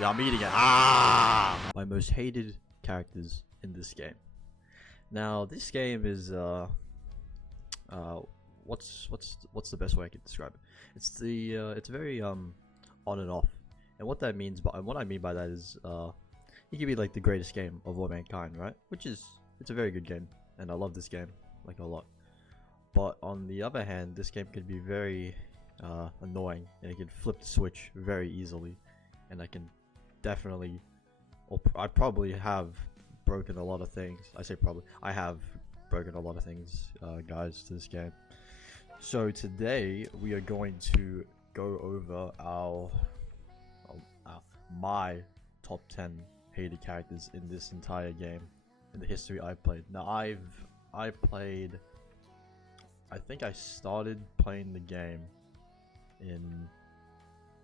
Yeah, I'm eating it. Ah! My most hated characters in this game. Now, this game is uh, what's the best way I can describe it? It's very on and off, and what that means, but what I mean by that is it can be like the greatest game of all mankind, right? Which is it's a very good game, and I love this game like a lot. But on the other hand, this game can be very annoying, and it can flip the switch very easily, and I can definitely, or I probably have broken a lot of things. I say probably, I have broken a lot of things, guys, to this game. So today we are going to go over our my top 10 hated characters in this entire game, in the history I've played. Now I played. I think I started playing the game in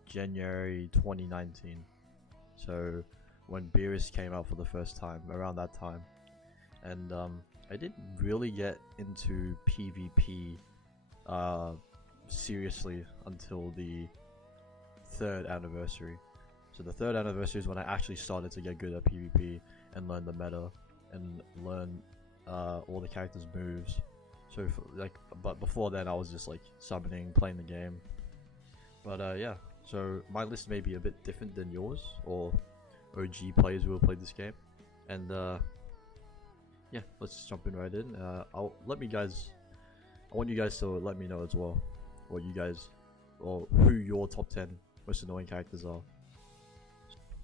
January 2019. So when Beerus came out for the first time, around that time, and I didn't really get into PvP seriously until the third anniversary. So the third anniversary is when I actually started to get good at PvP and learn the meta and learn all the characters' moves. So but before then I was just like summoning, playing the game. But yeah, so my list may be a bit different than yours or OG players who have played this game. And yeah, let's just jump in right in. I want you guys to let me know as well what you guys, or who your top 10 most annoying characters are.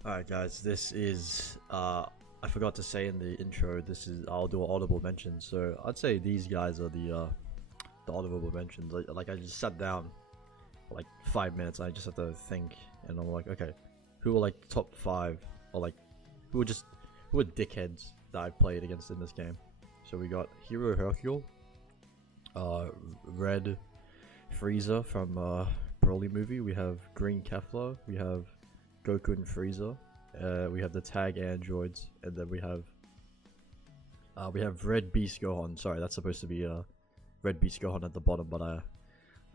Alright guys, this is I forgot to say in the intro, I'll do an audible mention. So I'd say these guys are the audible mentions. Like I just sat down for like 5 minutes and I just had to think, and I'm like, okay, who are like top 5, or like who are dickheads that I've played against in this game. So we got Hero Hercule, Red Frieza from Broly movie. We have Green Kefla. We have Goku and Frieza. We have the tag androids, and then we have Red Beast Gohan. Sorry, that's supposed to be Red Beast Gohan at the bottom, but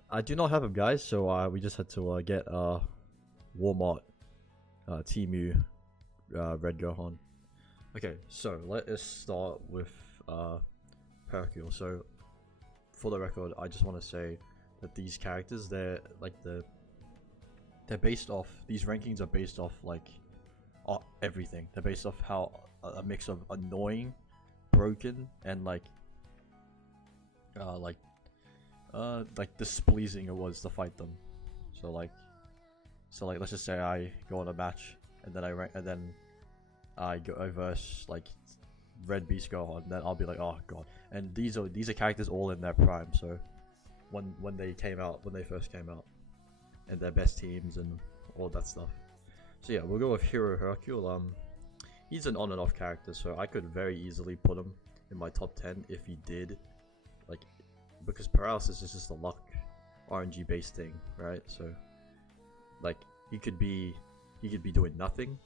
I do not have him, guys. So we just had to get Walmart Temu Red Gohan. Okay, so let us start with Hercule. So for the record, I just want to say that these characters, they're based off, these rankings are based off like everything. They're based off how a mix of annoying, broken, and like displeasing it was to fight them. So like let's just say I go on a match and then I verse like Red Beast Gohan, then I'll be like, oh god. And these are characters all in their prime. So when they first came out, and their best teams and all that stuff. So yeah, we'll go with Hero Hercule. He's an on and off character, so I could very easily put him in my top 10 if he did, like, because paralysis is just a luck RNG based thing, right? So like he could be doing nothing,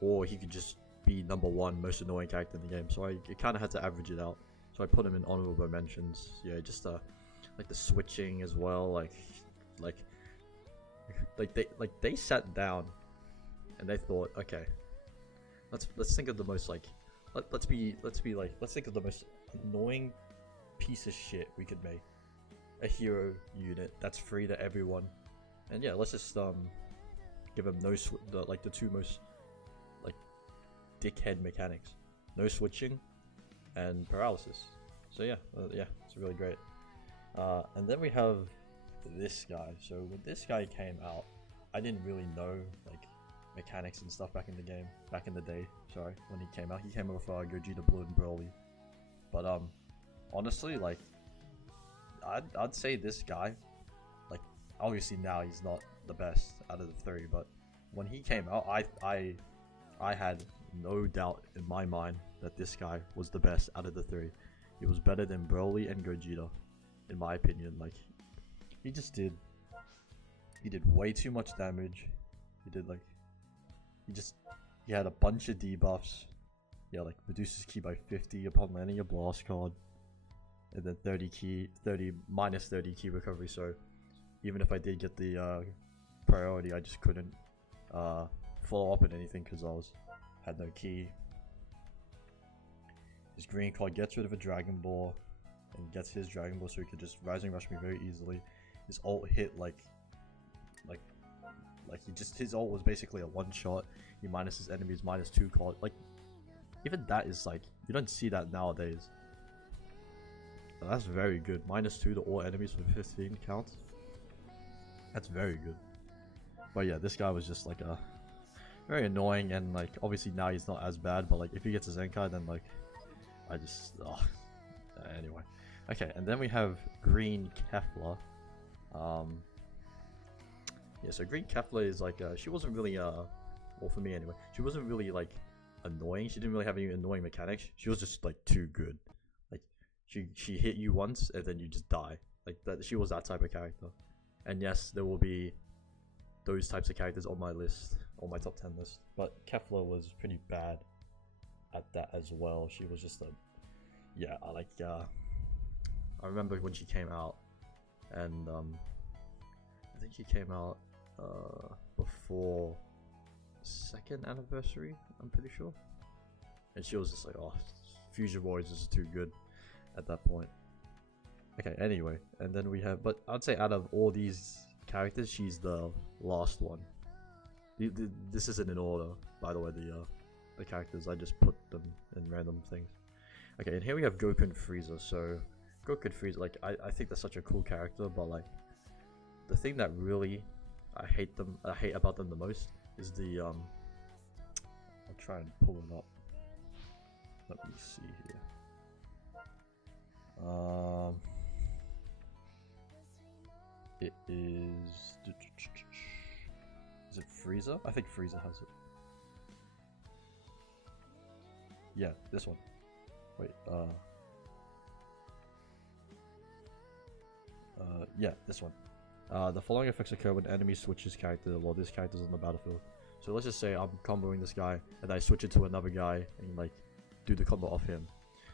or he could just be number 1 most annoying character in the game. So I kind of had to average it out. So I put him in honorable mentions. Yeah, just like the switching as well, like they sat down and they thought, okay, let's think of the most like let's think of the most annoying piece of shit we could make. A hero unit that's free to everyone, and yeah, let's just give them the two most like dickhead mechanics: no switching and paralysis. So yeah, it's really great. And then we have this guy. So when this guy came out, I didn't really know like mechanics and stuff back in the day. Sorry, when he came out with Gogeta Blue and Broly. But honestly, like I'd say this guy, like obviously now he's not the best out of the 3, but when he came out, I had no doubt in my mind that this guy was the best out of the 3. He was better than Broly and Gogeta, in my opinion. Like he did way too much damage. He had a bunch of debuffs. Yeah, like reduces ki by 50 upon landing a blast card, and then minus 30 ki recovery. So even if I did get the priority, I just couldn't follow up on anything because had no key. His green card gets rid of a Dragon Ball and gets his Dragon Ball, so he could just Rising Rush me very easily. His ult hit like his ult was basically a one shot. He minus his enemies -2 card. Like even that is like you don't see that nowadays. So that's very good. -2 to all enemies for 15 counts. That's very good. But yeah, this guy was just like a very annoying, and like obviously now he's not as bad, but like if he gets a Zenkai, then like I just anyway. Okay, and then we have Green Kefla. Yeah, so Green Kefla is like she wasn't really well, for me anyway, she wasn't really like annoying. She didn't really have any annoying mechanics. She was just like too good. Like she hit you once and then you just die. Like that, she was that type of character. And yes, there will be those types of characters on my list, on my top 10 list. But Kefla was pretty bad at that as well. She was just a I remember when she came out, and I think she came out before 2nd anniversary, I'm pretty sure. And she was just like, oh, Fusion Warriors is too good at that point. Okay, anyway, and then we have, but I'd say out of all these characters, she's the last one. This isn't in order, by the way, the characters, I just put them in random things. Okay, and here we have Goku and Frieza. So Goku and Frieza, like I think that's such a cool character, but like the thing that really I hate about them the most is the I'll try and pull it up. Let me see here. It is it Frieza? I think Frieza has it. Yeah, this one. Wait, yeah, this one. The following effects occur when enemy switches character while this character is on the battlefield. So let's just say I'm comboing this guy and I switch it to another guy and like do the combo off him.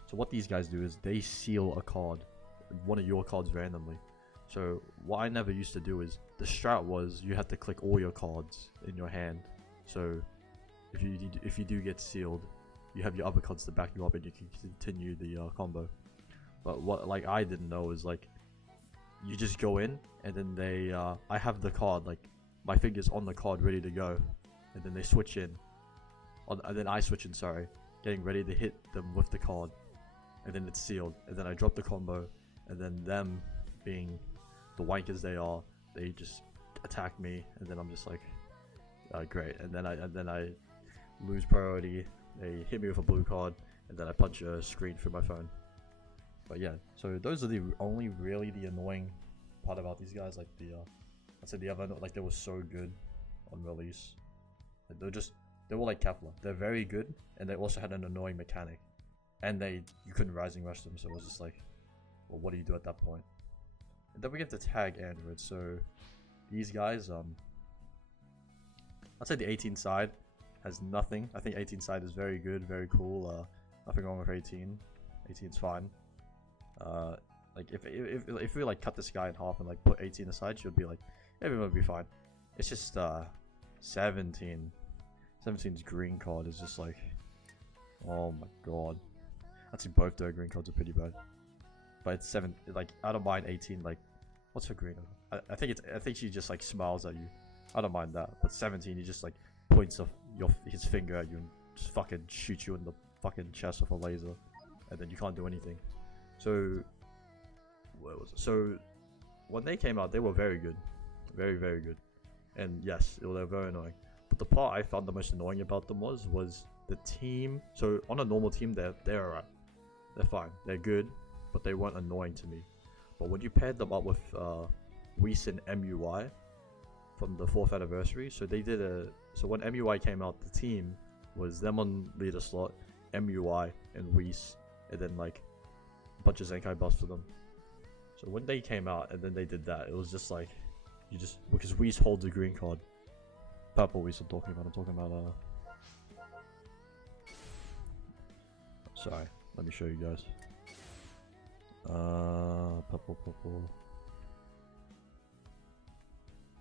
So what these guys do is they seal a card, one of your cards randomly. So what I never used to do is the strat was you had to click all your cards in your hand. So if you do get sealed, you have your other cards to back you up and you can continue the combo. But what like I didn't know is like you just go in and then they I have the card, like my finger's on the card ready to go, and then they switch in, and then I switch in, sorry, getting ready to hit them with the card, and then it's sealed, and then I drop the combo, and then them being the wankers they are, they just attack me, and then I'm just like great, and then I lose priority. They hit me with a blue card, and then I punch a screen through my phone. But yeah, so those are the only really the annoying part about these guys. Like I'd say the other, like they were so good on release. Like, they were like Kefla. They're very good, and they also had an annoying mechanic, and you couldn't Rising Rush them. So it was just like, well, what do you do at that point? And then we get the tag androids. So these guys, I'd say the 18 side has nothing. I think 18 side is very good, very cool. Nothing wrong with 18. 18's fine. Like if we like cut this guy in half and like put 18 aside, she would be like, everyone would be fine. It's just 17's green card is just like, oh my god. I'd say both their green cards are pretty bad. But it's 7, like I don't mind 18. Like what's her green? I think she just like smiles at you. I don't mind that. But 17, he just like points his finger at you and just fucking shoots you in the fucking chest with a laser, and then you can't do anything. So where was it? So when they came out, they were very good, very good, and yes, they were very annoying. But the part I found the most annoying about them was the team. So on a normal team, they're alright, they're fine, they're good, but they weren't annoying to me. But when you paired them up with Whis and MUI from the 4th anniversary, so when MUI came out, the team was them on leader slot, MUI and Whis, and then like a bunch of Zenkai buffs for them. So when they came out and then they did that, it was just like, because Whis holds a green card. Purple Whis I'm talking about, sorry, let me show you guys. Purple.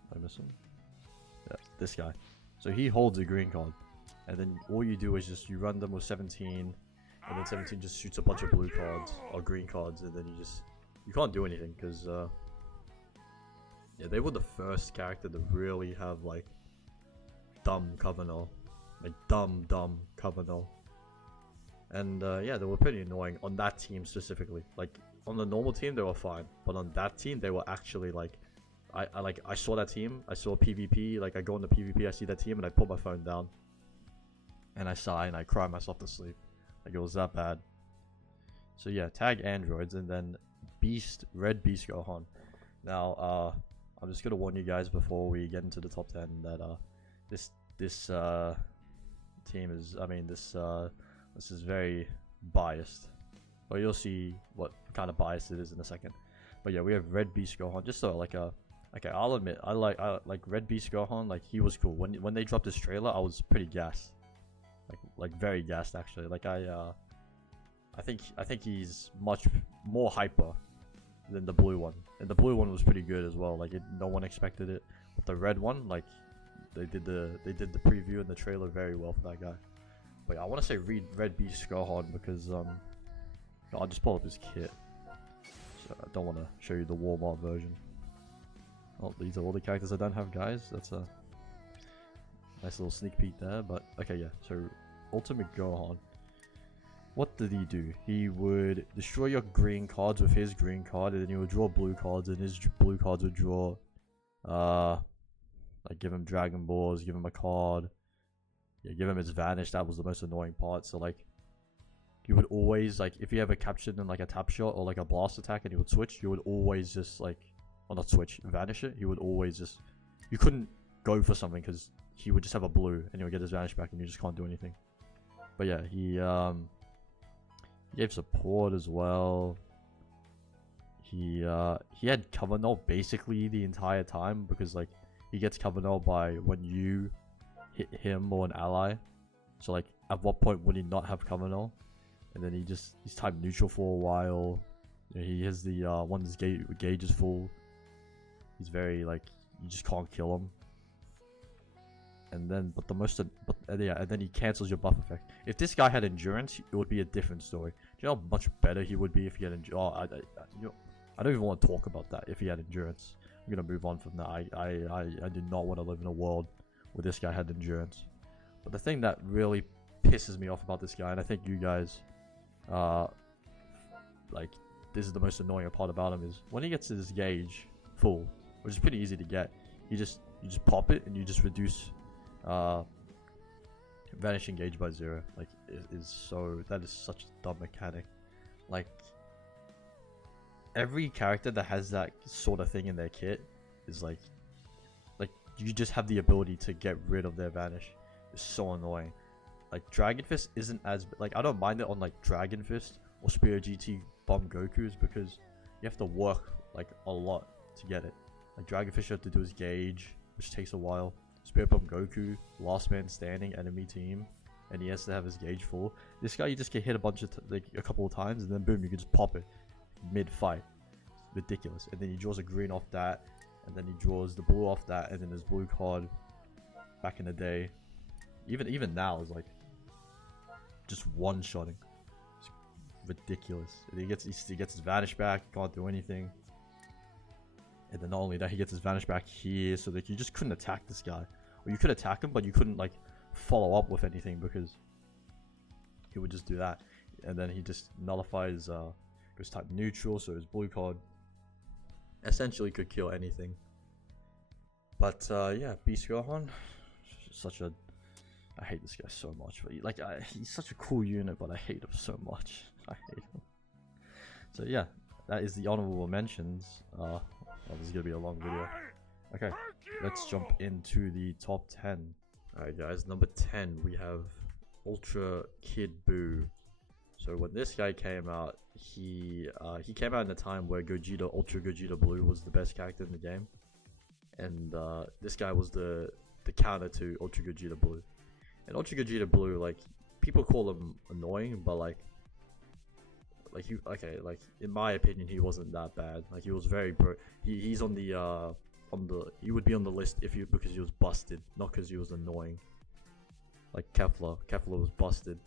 Did I miss him? Yeah, this guy. So he holds a green card, and then all you do is just you run them with 17, and then 17 just shoots a bunch of blue cards or green cards, and then you can't do anything because yeah, they were the first character to really have like dumb Covenant, like dumb Covenant, and yeah, they were pretty annoying on that team specifically. Like on the normal team they were fine, but on that team they were actually like, I saw that team, I saw PvP, like I go into PvP, I see that team, and I put my phone down, and I sigh and I cry myself to sleep. Like it was that bad. So yeah, tag androids, and then Red Beast Gohan. Now I'm just gonna warn you guys before we get into the top 10 that this team is, this is very biased. But you'll see what kind of bias it is in a second. But yeah, we have Red Beast Gohan. Just so like okay, I'll admit I like Red Beast Gohan. Like he was cool when they dropped this trailer. I was pretty gassed, like very gassed actually. Like I think he's much more hyper than the blue one, and the blue one was pretty good as well. Like no one expected it. But the red one, like they did the preview and the trailer very well for that guy. But yeah, I want to say Red Beast Gohan because I'll just pull up his kit. So I don't want to show you the Walmart version. Oh, these are all the characters I don't have, guys. That's a nice little sneak peek there. But okay, yeah. So Ultimate Gohan. What did he do? He would destroy your green cards with his green card, and then he would draw blue cards, and his blue cards would draw, like give him Dragon Balls, give him a card, yeah, give him his Vanish. That was the most annoying part. So like, you would always, like, if you ever captured in like a tap shot or like a blast attack, and he would switch, you would always just like, or not switch, vanish it. He would always just, you couldn't go for something because he would just have a blue, and he would get his Vanish back, and you just can't do anything. But yeah, he gave support as well. He had cover null basically the entire time, because like he gets cover null by when you hit him or an ally. So like at what point would he not have cover null? And then he's type neutral for a while. You know, he has the one his gauge is full. He's very like, you just can't kill him. And then and then he cancels your buff effect. If this guy had endurance, it would be a different story. Do you know how much better he would be if he had endurance? Oh, I don't even want to talk about that if he had endurance. I'm gonna move on from that. I do not want to live in a world where this guy had endurance. But the thing that really pisses me off about this guy, and I think you guys, like, this is the most annoying part about him, is when he gets his gauge full, which is pretty easy to get, you just pop it and you just reduce vanishing gauge by 0. Like, that is such a dumb mechanic. Like, every character that has that sort of thing in their kit is like you just have the ability to get rid of their vanish. It's so annoying. Like Dragon Fist isn't as, like, I don't mind it on like Dragon Fist or Spirit GT Bomb Goku's, because you have to work like a lot to get it. Like Dragon Fist, you have to do his gauge, which takes a while. Spirit Bomb Goku, last man standing, enemy team, and he has to have his gauge full. This guy, you just get hit a couple of times, and then boom, you can just pop it mid-fight. It's ridiculous. And then he draws a green off that, and then he draws the blue off that, and then his blue card back in the day, even now, is like just one-shotting. It's ridiculous. And he gets his vanish back, can't do anything. And then not only that, he gets his vanish back here, so that you just couldn't attack this guy. Or you could attack him, but you couldn't like follow up with anything, because he would just do that. And then he just nullifies goes type neutral, so his blue card essentially could kill anything. But yeah, Beast Gohan, I hate this guy so much. But he's such a cool unit, but I hate him so much. I hate him. So yeah, that is the honorable mentions. Oh, this is gonna be a long video. Okay, let's jump into the top 10. Alright guys, number 10 we have Ultra Kid Buu. So when this guy came out, he came out in a time where Ultra Gogeta Blue was the best character in the game, and this guy was the counter to Ultra Gogeta Blue. And Ultra Gogeta Blue, like, people call him annoying, but like in my opinion, he wasn't that bad. Like, he was very he's on the he would be on the list if you because he was busted, not because he was annoying. Like Kefla was busted,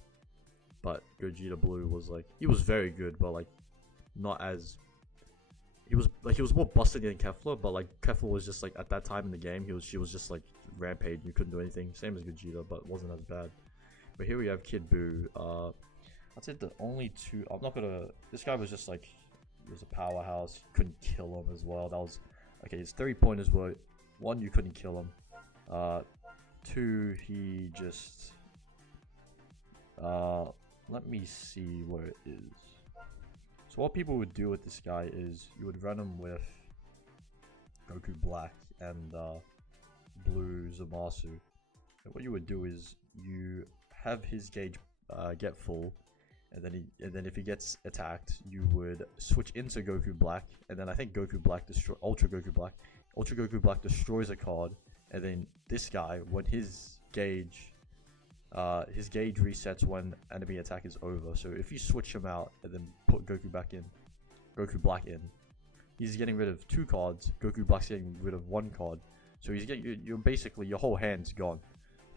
but Gogeta Blue was like he was very good, but like not as he was more busted than Kefla, but like Kefla was just like at that time in the game she was just like rampage. You couldn't do anything. Same as Gogeta, but wasn't as bad. But here we have Kid Buu. I'd say the only two. I'm not gonna. This guy was just like he was a powerhouse. You couldn't kill him as well. That was okay. His 3-pointers were one, you couldn't kill him. Two, he just. Let me see what it is. So what people would do with this guy is you would run him with Goku Black and Blue Zamasu. And what you would do is you have his gauge get full, and then if he gets attacked, you would switch into Goku Black, and then I think Goku Black Ultra Goku Black destroys a card, and then this guy, when his gauge resets when enemy attack is over. So if you switch him out and then put Goku Black in, he's getting rid of 2 cards. Goku Black's getting rid of 1 card. So you're basically your whole hand's gone.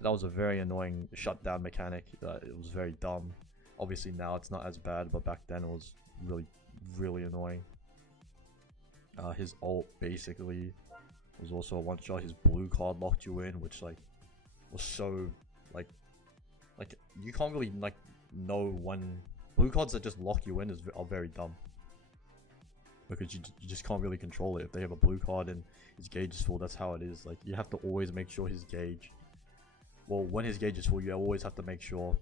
That was a very annoying shutdown mechanic. It was very dumb. Obviously now it's not as bad, but back then it was really, really annoying. His ult basically was also a one-shot. His blue card locked you in, which like was so like you can't really like know when blue cards that just lock you in are very dumb, because you just can't really control it. If they have a blue card and his gauge is full, that's how it is. Like you have to always make sure his gauge. Well, when his gauge is full, you always have to make sure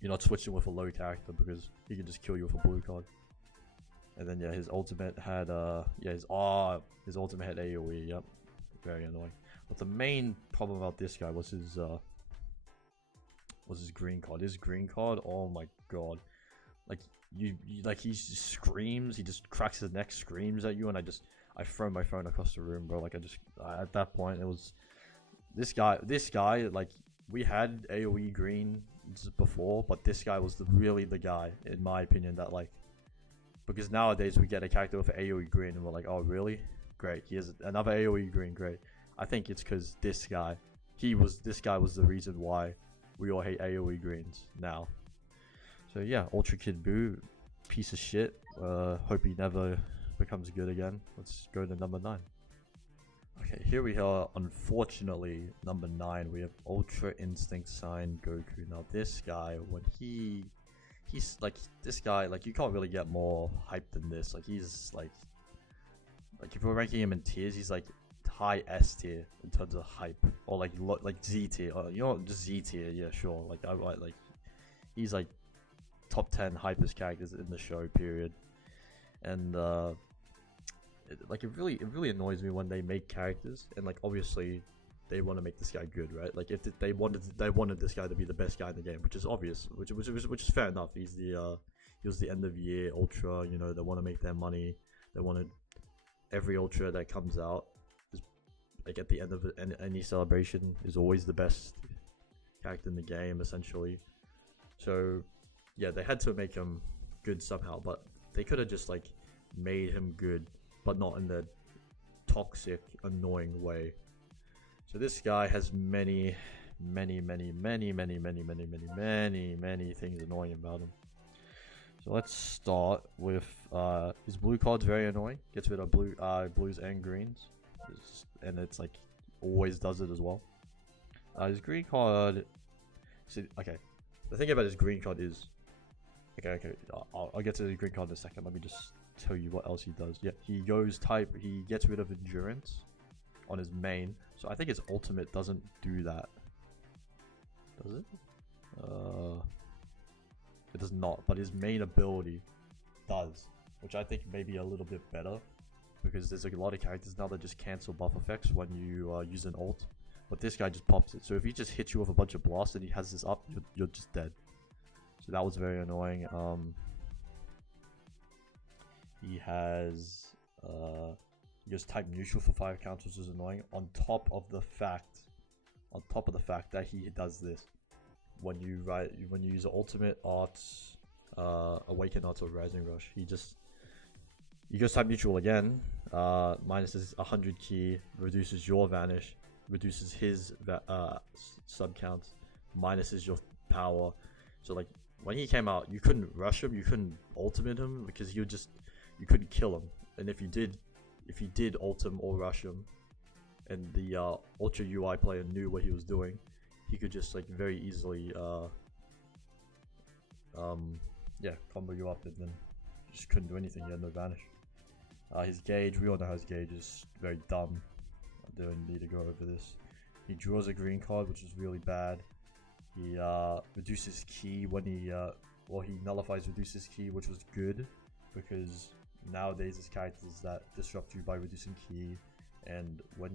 you're not switching with a low character, because he can just kill you with a blue card. And then yeah, his ultimate had his ultimate had AoE. Yep, very annoying. But the main problem about this guy was his green card. His green card, oh my god, like you like he just screams. He just cracks his neck, screams at you, and I throw my phone across the room, bro. Like at that point it was this guy. Like we had AoE green before, but this guy was really the guy, in my opinion, that like, because nowadays we get a character with AoE green and we're like, oh really, great, he has another AoE green, great. I think it's because this guy was the reason why we all hate AoE greens now. So yeah, Ultra Kid Buu, piece of shit. Hope he never becomes good again. Let's go to number 9. Okay, here we are. Unfortunately, number 9, we have Ultra Instinct Sign Goku. Now this guy, when he's like this guy, like you can't really get more hype than this. Like he's like if we're ranking him in tiers, he's like high S tier in terms of hype, or like Z tier, or you know, just Z tier. Yeah, sure. Like I like he's like top 10 hypest characters in the show, period. And it really annoys me when they make characters and like obviously they want to make this guy good, right? Like if they wanted this guy to be the best guy in the game, which is obvious, which is fair enough. He was the end of year Ultra, you know, they want to make their money. They wanted every Ultra that comes out is like at the end of any celebration is always the best character in the game, essentially. So yeah, they had to make him good somehow, but they could have just like made him good, but not in the toxic, annoying way. So this guy has many things annoying about him. So let's start with his blue card's very annoying. Gets rid of blues and greens, and it's like always does it as well. His green card. So, okay, the thing about his green card is okay. I'll get to the green card in a second. Let me just tell you what else he does. Yeah, he gets rid of endurance on his main. So I think his ultimate doesn't do that. Does it? It does not, but his main ability does, which I think may be a little bit better, because there's a lot of characters now that just cancel buff effects when you use an ult, but this guy just pops it. So if he just hits you with a bunch of blasts and he has this up, you're just dead. So that was very annoying. He has type neutral for 5 counts, which is annoying. On top of the fact that he does this when you use ultimate arts, awaken arts or rising rush, he goes type neutral again, Minuses 100 ki, reduces your vanish, reduces his sub count, minuses your power. So like when he came out, you couldn't rush him, you couldn't ultimate him because you couldn't kill him. And if you did ult him or rush him, and the Ultra UI player knew what he was doing, he could just like very easily yeah, combo you up, and then you just couldn't do anything. You had no vanish. His gauge, we all know his gauge is very dumb. I don't need to go over this. He draws a green card, which is really bad. He reduces ki when he nullifies reduces ki, which was good because nowadays his characters that disrupt you by reducing ki, and when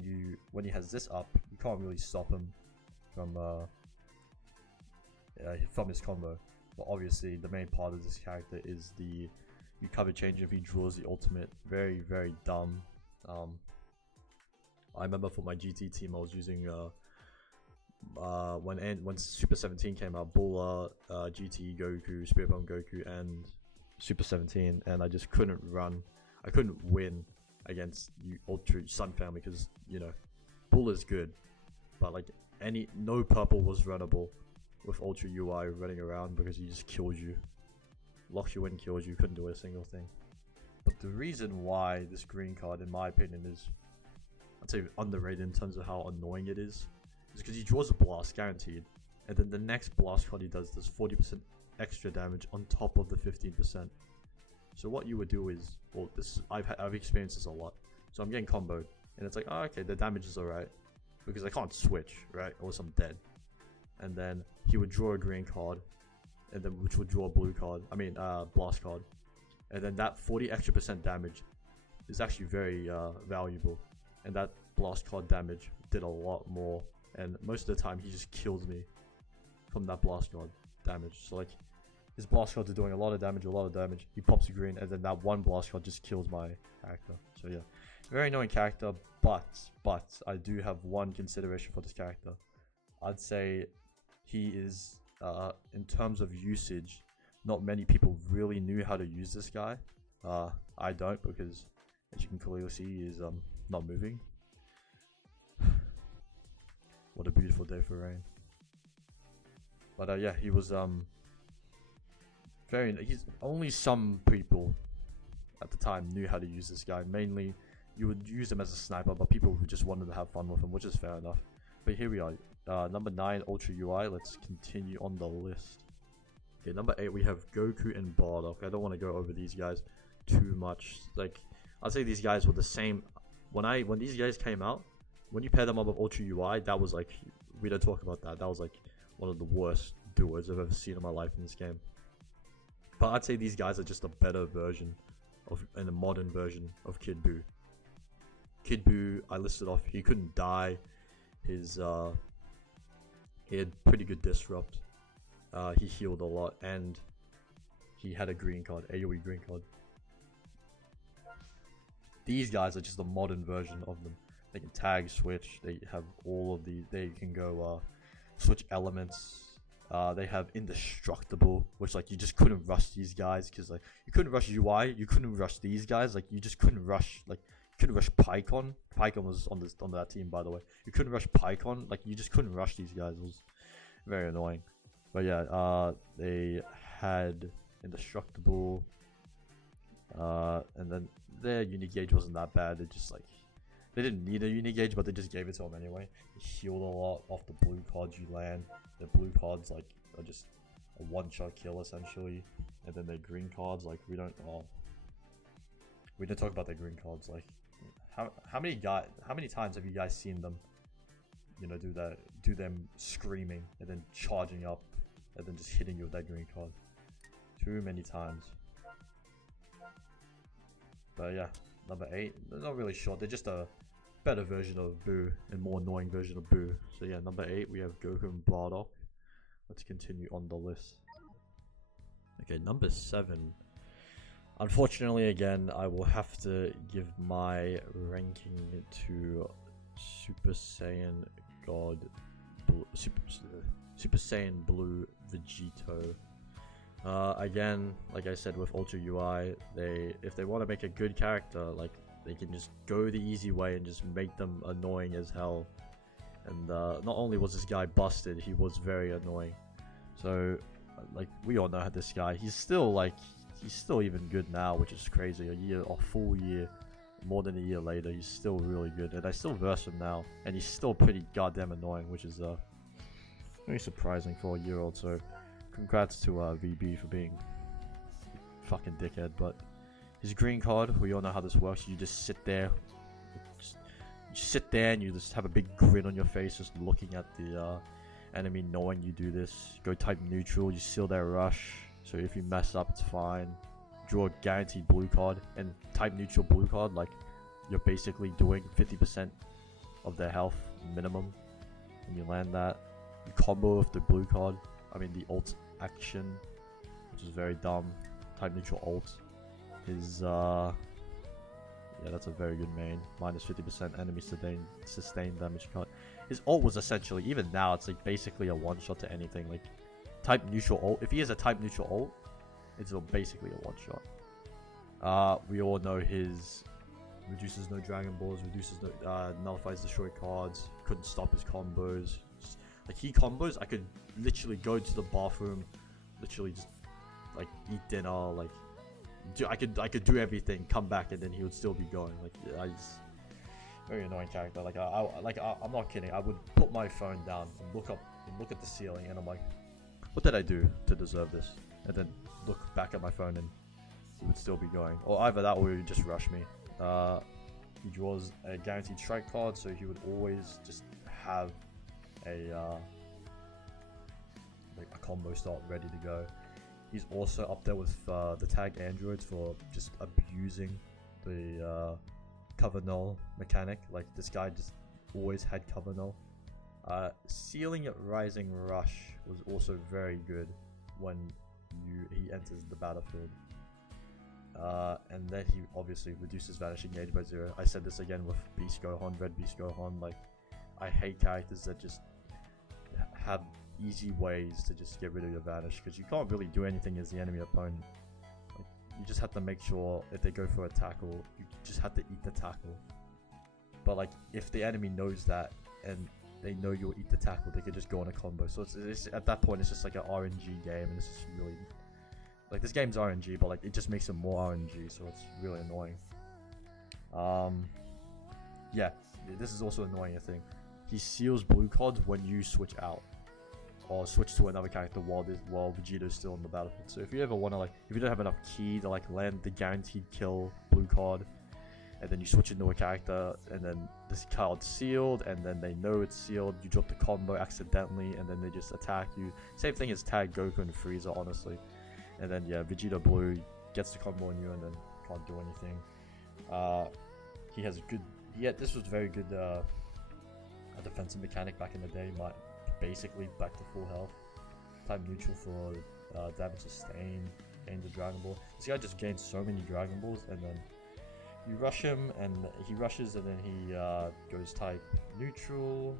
he has this up, you can't really stop him from his combo. But obviously the main part of this character is the recover change if he draws the ultimate. Very, very dumb. I remember for my GT team I was using when Super 17 came out, Bulla, GT Goku, Spirit Bomb Goku, and Super 17, and I just couldn't run. I couldn't win against Ultra Sun Family because, you know, Bulla's good, but like no purple was runnable with Ultra UI running around because he just kills you, locks you in, kills you, couldn't do a single thing. But the reason why this green card, in my opinion, is, I'd say, underrated in terms of how annoying it is because he draws a blast guaranteed, and then the next blast card he does 40% extra damage on top of the 15%. So what you would do is, well, I've experienced this a lot. So I'm getting comboed, and it's like, oh, okay, the damage is alright because I can't switch, right? Or else I'm dead. And then he would draw a green card, and then which would draw a blue card. I mean, blast card, and then that 40% extra damage is actually very valuable. And that blast card damage did a lot more, and most of the time he just kills me from that blast card damage. So like, his blast cards are doing a lot of damage. He pops a green, and then that one blast card just kills my character. So yeah, very annoying character. But I do have one consideration for this character. I'd say he is, in terms of usage, not many people really knew how to use this guy. I don't, because as you can clearly see, he is not moving. What a beautiful day for rain. But yeah, he was he's only some people at the time knew how to use this guy. Mainly you would use him as a sniper, but people who just wanted to have fun with him, which is fair enough. But here we are, number 9, Ultra UI. Let's continue on the list. Okay, number 8 we have Goku and Bardock. I don't want to go over these guys too much. Like, I'd say these guys were the same when these guys came out. When you pair them up with Ultra UI, that was like, we don't talk about that. That was like one of the worst duos I've ever seen in my life in this game. But I'd say these guys are just a better version of, and a modern version of Kid Buu. Kid Buu, I listed off, he couldn't die. His he had pretty good disrupt. He healed a lot, and he had a green card, AoE green card. These guys are just a modern version of them. They can tag switch. They have all of the. They can go switch elements. They have indestructible, which like you just couldn't rush these guys because like you couldn't rush UI. You couldn't rush these guys. Like you just couldn't rush couldn't rush Pycon. Pycon was on that team, by the way. You couldn't rush Pycon. Like you just couldn't rush these guys. It was very annoying. But yeah, they had indestructible. And then their unique gauge wasn't that bad. They just like, they didn't need a unique gauge, but they just gave it to him anyway. He healed a lot off the blue cards you land. The blue cards like are just a one-shot kill essentially, and then the green cards like we don't talk about the green cards. Like how many times have you guys seen them, you know, do them screaming and then charging up and then just hitting you with that green card? Too many times. But yeah, number 8, they're not really short, they're just a better version of Buu and more annoying version of Buu. So yeah, number 8 we have Goku and Bardock. Let's continue on the list. Okay, number 7. Unfortunately, again, I will have to give my ranking to Super Saiyan God, Super Saiyan Blue Vegito. Again, like I said with Ultra UI, if they want to make a good character, like they can just go the easy way and just make them annoying as hell. And not only was this guy busted, he was very annoying. So, like, we all know this guy. He's still even good now, which is crazy. A full year, more than a year later, he's still really good. And I still verse him now, and he's still pretty goddamn annoying, which is very surprising for a year-old. So, congrats to VB for being a fucking dickhead. But his green card, we all know how this works. You just sit there, you sit there, and you just have a big grin on your face, just looking at the enemy, knowing you do this. Go type neutral, you seal their rush. So if you mess up, it's fine. Draw a guaranteed blue card, and type neutral blue card, like you're basically doing 50% of their health minimum. And you land that. You combo with the blue card. I mean the ult action, which is very dumb. Type neutral ult is yeah, that's a very good main. Minus 50% enemy sustained damage cut. His ult was essentially, even now, it's like basically a one shot to anything. Like type neutral ult. If he has a type neutral ult, it's basically a one shot. We all know his reduces no Dragon Balls, reduces no nullifies destroy cards. Couldn't stop his combos. Just, like he combos, I could literally go to the bathroom, literally just like eat dinner, like I could do everything, come back, and then he would still be going. Like very annoying character. Like I'm not kidding. I would put my phone down and look up and look at the ceiling, and I'm like, what did I do to deserve this? And then look back at my phone, and he would still be going. Or either that, or he would just rush me. He draws a guaranteed strike card, so he would always just have a like a combo start ready to go. He's also up there with the tag androids for just abusing the cover null mechanic. Like this guy just always had cover null. Sealing Rising Rush was also very good when he enters the battlefield. And then he obviously reduces Vanishing Gauge by 0. I said this again with Beast Gohan, Red Beast Gohan. Like, I hate characters that just have easy ways to just get rid of your Vanish, because you can't really do anything as the enemy opponent. Like, you just have to make sure if they go for a tackle, you just have to eat the tackle. But like, if the enemy knows that and they know you'll eat the tackle, they could just go on a combo. So it's at that point, it's just like an RNG game, and it's just really like, this game's RNG, but like it just makes it more RNG, so it's really annoying. Yeah, this is also annoying. I think he seals blue cards when you switch out or switch to another character while Vegeto's still on the battlefield. So if you ever want to, like, if you don't have enough ki to like land the guaranteed kill blue card, and then you switch into a character, and then this card's sealed, and then they know it's sealed, you drop the combo accidentally, and then they just attack you. Same thing as tag Goku and Frieza, honestly. And then yeah, Vegeta Blue gets the combo on you, and then can't do anything. He has a good, this was very good a defensive mechanic back in the day. Basically back to full health. Type neutral for damage sustained, gains a Dragon Ball. This guy just gains so many Dragon Balls, and then you rush him, and he rushes, and then he goes type neutral.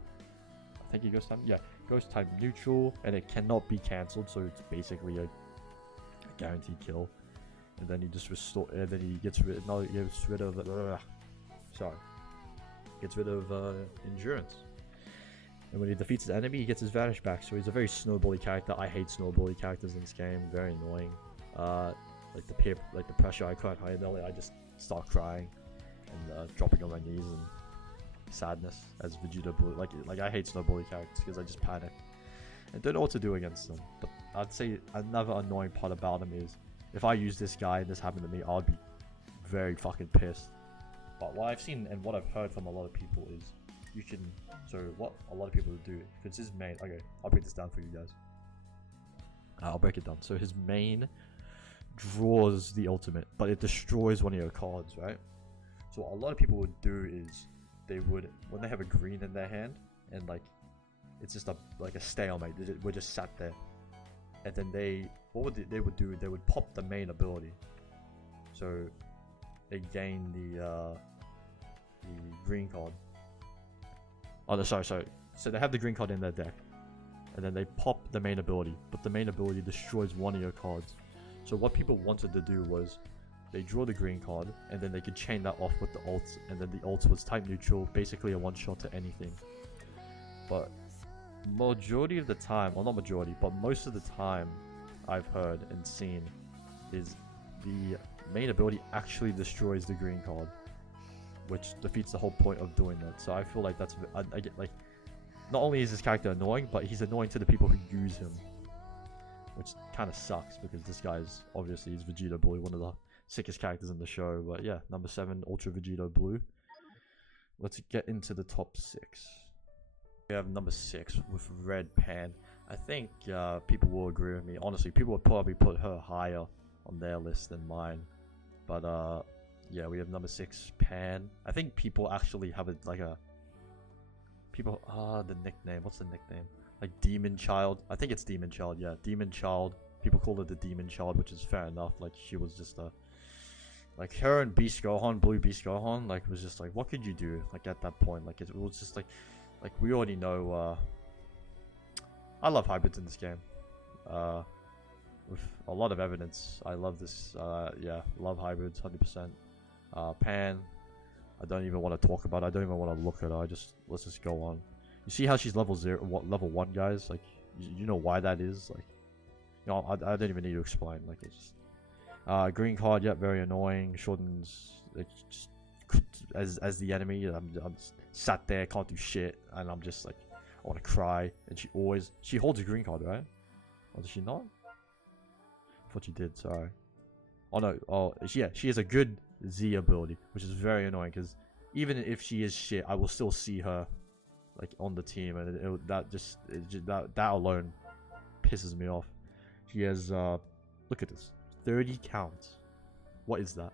I think he goes type neutral, and it cannot be cancelled, so it's basically a guaranteed kill. And then he just and then he gets rid of endurance. And when he defeats his enemy, he gets his Vanish back. So he's a very snowbally character. I hate snowbally characters in this game. Very annoying. Like the pressure I can't handle it, I just start crying and dropping on my knees and sadness as Vegeta Blue. Like I hate snowbally characters because I just panic and don't know what to do against them. But I'd say another annoying part about him is, if I use this guy and this happened to me, I'd be very fucking pissed. But what I've seen and what I've heard from a lot of people is, what a lot of people would do, because his main, okay, I'll break this down for you guys. I'll break it down. So his main draws the ultimate, but it destroys one of your cards, right? So what a lot of people would do is, they would, when they have a green in their hand, and like, it's just a stalemate, we're just sat there, and then they would pop the main ability, so they gain the green card. Oh no, sorry. So they have the green card in their deck, and then they pop the main ability, but the main ability destroys one of your cards. So what people wanted to do was they draw the green card, and then they could chain that off with the ult, and then the ult was type neutral, basically a one-shot to anything. But majority of the time, well not majority, but most of the time I've heard and seen is the main ability actually destroys the green card, which defeats the whole point of doing that. So I feel like that's, I get like, not only is this character annoying, but he's annoying to the people who use him, which kind of sucks because this guy is obviously he's Vegito Blue, one of the sickest characters in the show. But yeah, number 7, Ultra Vegito Blue. Let's get into the top 6. We have number 6 with Red Pan. I think people will agree with me. Honestly, people would probably put her higher on their list than mine. But yeah, we have number 6 Pan. I think people actually have it like a the nickname. What's the nickname? Like Demon Child. I think it's Demon Child. Yeah, Demon Child. People call it the Demon Child, which is fair enough. Like she was just a like her and Beast Gohan, Blue Beast Gohan. Like was just like, what could you do? Like at that point, like it was just like we already know. I love hybrids in this game. With a lot of evidence. I love this. Yeah, love hybrids 100%. Pan. I don't even want to talk about it. I don't even want to look at her. Let's just go on. You see how she's level 1, guys? Like, you know why that is? Like, you know, I don't even need to explain. Like, it's just, green card, yeah, very annoying. Shortens, just, as the enemy. I'm just sat there, can't do shit, and I'm just like, I want to cry. And she holds a green card, right? Or does she not? I thought she did. Sorry. Oh no. Oh, yeah, she has a good Z ability, which is very annoying because even if she is shit, I will still see her like on the team, and that alone pisses me off. She has look at this, 30 counts. What is that?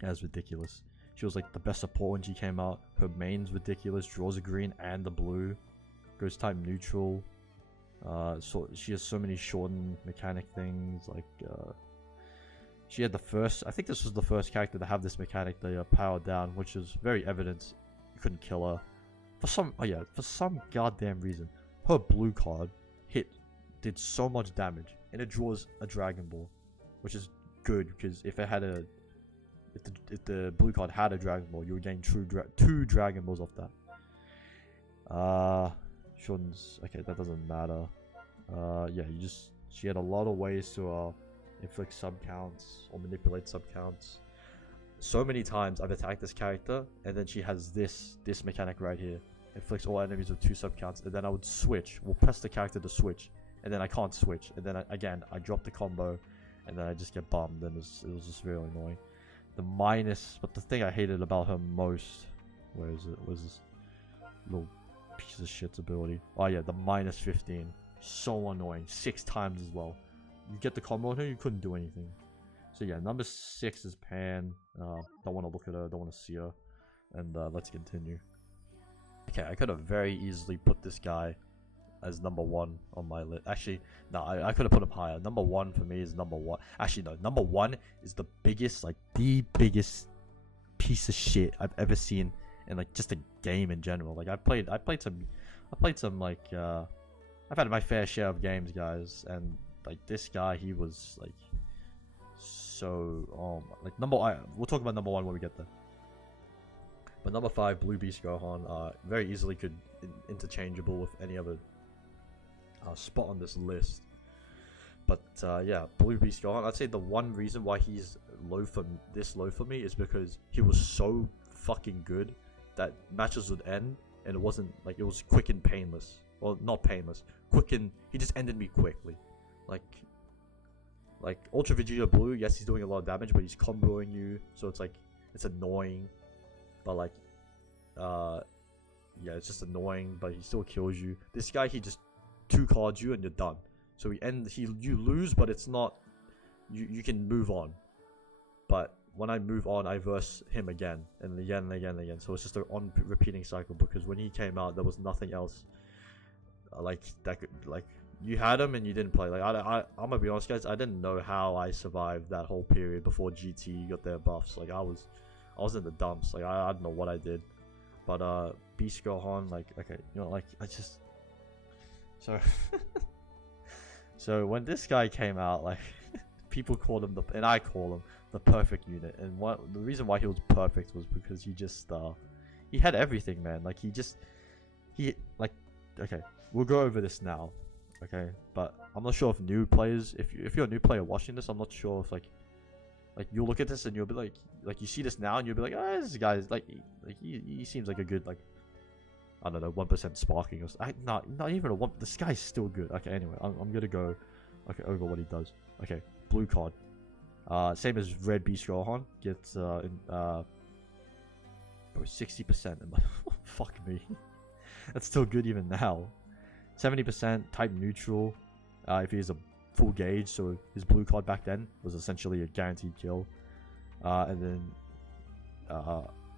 That's ridiculous. She was like the best support when she came out. Her main's ridiculous. Draws a green and the blue. Goes type neutral. So she has so many shortened mechanic things. Like she had the first. I think this was the first character to have this mechanic, the power down, which is very evident. You couldn't kill her. For some goddamn reason, her blue card did so much damage, and it draws a Dragon Ball, which is good because if the blue card had a Dragon Ball, you would gain 2 Dragon Balls off that. Shortens. Okay, that doesn't matter. Yeah, she had a lot of ways to inflict sub counts or manipulate sub counts. So many times I've attacked this character, and then she has this mechanic right here. Inflicts all enemies with 2 sub counts, and then I would switch. We'll press the character to switch, and then I can't switch, and then I drop the combo, and then I just get bummed, and it was just really annoying. But the thing I hated about her most, where is it? Was this little piece of shit's ability? Oh yeah, the -15. So annoying. 6 times as well. You get the combo on her, you couldn't do anything. So yeah, number 6 is Pan. Don't want to look at her, don't want to see her. And let's continue. Okay, I could have very easily put this guy as number 1 on my list. Actually, no, I could have put him higher. Number 1 for me is number 1. Actually, no, number 1 is the biggest piece of shit I've ever seen in like just a game in general. Like I played some like I've had my fair share of games, guys, and like this guy, he was like so like we'll talk about number 1 when we get there. But number 5, Blue Beast Gohan, very easily could interchangeable with any other spot on this list. But yeah, Blue Beast Gohan, I'd say the one reason why he's low for me is because he was so fucking good that matches would end, and it wasn't like, it was quick and painless. Well, not painless, quick, and he just ended me quickly. Like Ultra Vegeta Blue, yes, he's doing a lot of damage, but he's comboing you, so it's like, it's annoying. But like, yeah, it's just annoying, but he still kills you. This guy, he just 2 cards you and you're done. So you lose, but it's not, you can move on. But when I move on, I verse him again and again and again and again. So it's just an repeating cycle, because when he came out, there was nothing else like that could, like, you had him and you didn't play. Like I'm gonna be honest, guys, I didn't know how I survived that whole period before GT got their buffs. Like I was in the dumps. Like I don't know what I did. But Beast Gohan, like, okay, you know, like I just so so when this guy came out, like people called him and I call him the perfect unit. And the reason why he was perfect was because he had everything, man. Like he like okay, we'll go over this now, okay? But I'm not sure if new players, if you're a new player watching this, I'm not sure if like you'll look at this and you'll be like you see this now and you'll be like, oh, this guy's like he seems like a good like I don't know 1% sparking or not even a one. This guy's still good. Okay, anyway, I'm gonna go over what he does. Okay, blue card. Same as red Beast Gohan gets 60%. Fuck me. That's still good even now. 70% type neutral. If he has a full gauge, so his blue card back then was essentially a guaranteed kill. And then,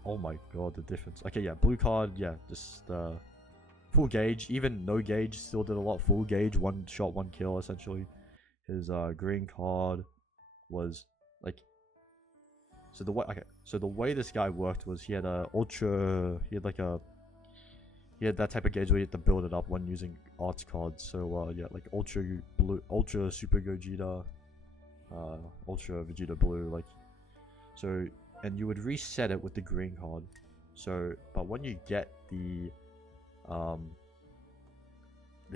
oh my god, the difference. Okay, yeah, blue card, yeah, just full gauge. Even no gauge still did a lot. Full gauge, one shot, one kill essentially. His green card was like. So the way this guy worked was he had that type of gauge where you had to build it up when using arts cards. So yeah, like ultra blue, ultra super Gogeta, ultra Vegeta blue, like so, and you would reset it with the green card. So, but when you get the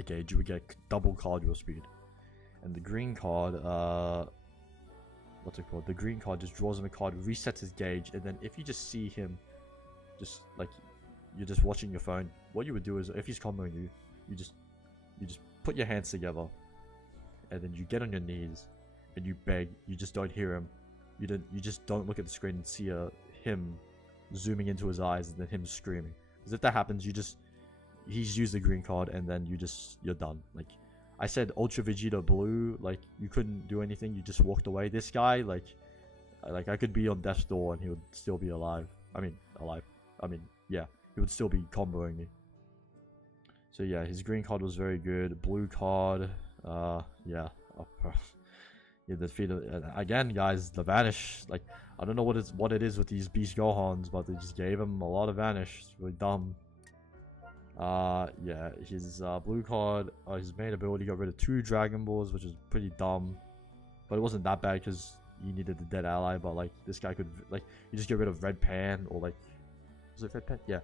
gauge, you would get double cardio speed, and the green card, what's it called? The green card just draws him a card, resets his gauge, and then if you just see him, just like you're just watching your phone, what you would do is if he's comboing you, you just put your hands together, and then you get on your knees, and you beg. You just don't hear him. You just don't look at the screen and see him zooming into his eyes and then him screaming. Because if that happens, he's used the green card and then you're done. Like I said, Ultra Vegeta Blue, like you couldn't do anything. You just walked away. This guy, like I could be on death's door and he would still be alive. I mean, yeah, he would still be comboing me. So yeah, his green card was very good. Blue card, yeah. You defeated again, guys. The vanish, like I don't know what it is with these Beast Gohans, but they just gave him a lot of vanish. It's really dumb. Yeah, his blue card, his main ability got rid of 2 Dragon Balls, which is pretty dumb, but it wasn't that bad because you needed the dead ally. But like this guy could like you just get rid of Red Pan or like was it Red Pan? Yeah.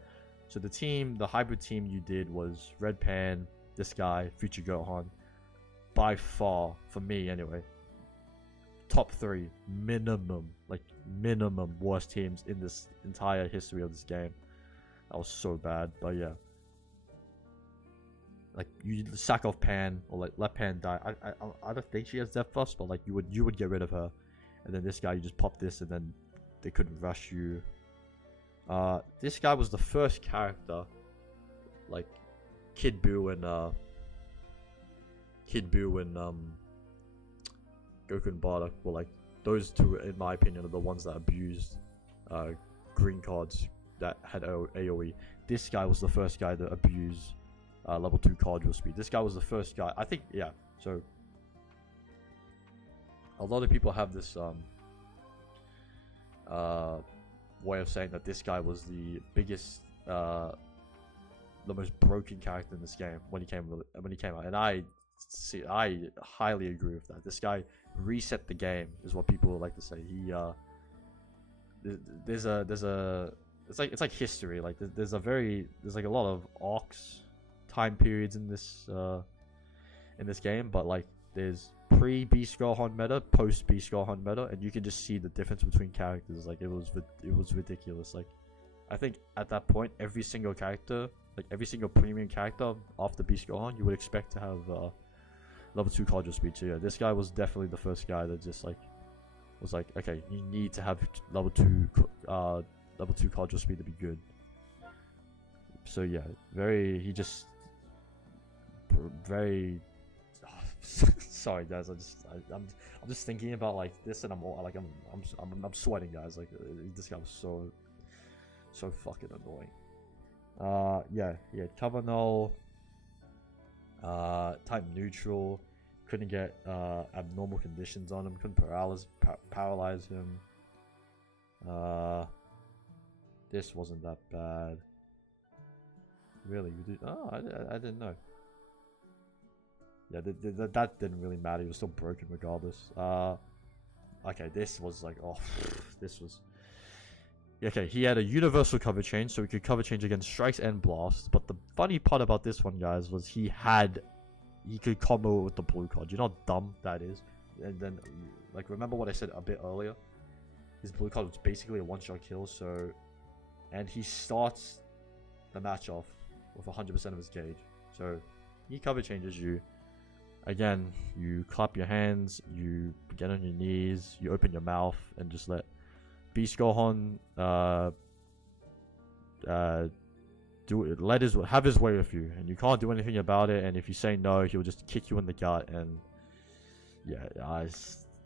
So the hybrid team you did was Red Pan, this guy, Future Gohan. By far, for me anyway, top 3 minimum worst teams in this entire history of this game. That was so bad, but yeah. Like you sack off Pan or like let Pan die. I don't think she has Death Plus, but like you would get rid of her, and then this guy you just pop this and then they couldn't rush you. This guy was the first character, like Kid Buu and Goku and Bardock were like those 2, in my opinion, are the ones that abused green cards that had AoE. This guy was the first guy that abused level 2 cardio speed. This guy was the first guy, I think. Yeah, so a lot of people have this way of saying that this guy was the biggest, the most broken character in this game when he came out, and I highly agree with that. This guy reset the game, is what people like to say. He it's like history. Like there's like a lot of arcs, time periods in this game, but like there's pre Beast Gohan meta, post Beast Gohan meta, and you can just see the difference between characters. Like it was ridiculous. Like I think at that point, every single character, like every single premium character after Beast Gohan, you would expect to have level 2 cardio speed. So yeah, this guy was definitely the first guy that just like was like, okay, you need to have level 2 cardio speed to be good. So yeah, very sorry guys, I'm just thinking about like this, and I'm sweating, guys. Like this guy was so fucking annoying. Yeah, he had cover null, type neutral, couldn't get abnormal conditions on him, couldn't paralyze him. This wasn't that bad. Really, you did? Oh, I didn't know. Yeah, that didn't really matter. He was still broken regardless. Okay, this was like, oh, this was. Okay, he had a universal cover change, so he could cover change against strikes and blasts. But the funny part about this one, guys, was he could combo with the blue card. You know how dumb that is? And then, like, remember what I said a bit earlier? His blue card was basically a one-shot kill, so... And he starts the match off with 100% of his gauge. So, he cover changes you. Again, you clap your hands, you get on your knees, you open your mouth, and just let Beast Gohan have his way with you, and you can't do anything about it. And if you say no, he'll just kick you in the gut. And yeah,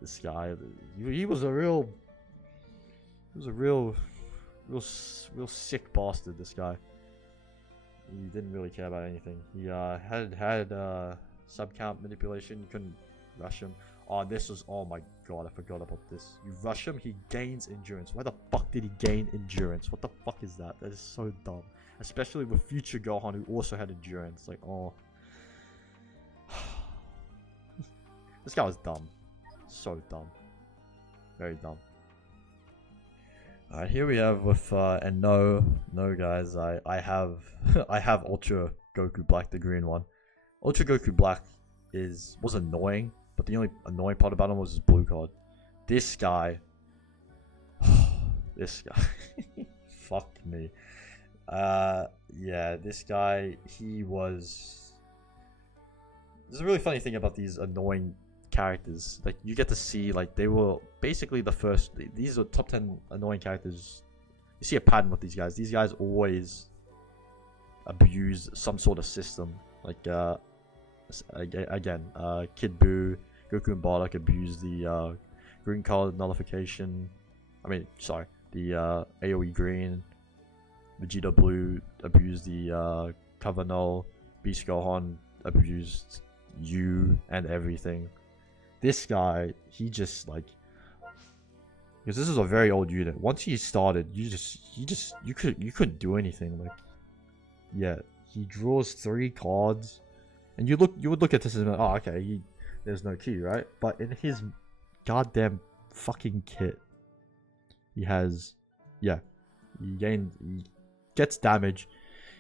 this guy, he was a real sick bastard. This guy, he didn't really care about anything. He had sub count manipulation. You couldn't rush him. Oh my god, I forgot about this. You rush him, he gains endurance. Why the fuck did he gain endurance? What the fuck is that? That is so dumb. Especially with future Gohan, who also had endurance. Like, oh. This guy was dumb. So dumb. Very dumb. Alright, here we have with, and no guys, I have, I have Ultra Goku Black, the green one. Ultra Goku Black was annoying. But the only annoying part about him was his blue card. This guy. This guy. Fuck me. Yeah, this guy, he was... There's a really funny thing about these annoying characters. Like, you get to see, like, they were basically the first... These are top 10 annoying characters. You see a pattern with these guys. These guys always abuse some sort of system. Like, again, Kid Buu, Goku and Bardock abuse the green card nullification. The AoE green. Vegeta Blue abused the cover null. Beast Gohan abused you and everything. This guy, he just like, because this is a very old unit. Once he started, you couldn't do anything. Like, yeah, he draws 3 cards. And you would look at this and oh, okay, there's no key, right? But in his goddamn fucking kit, he has, yeah, he gets damage.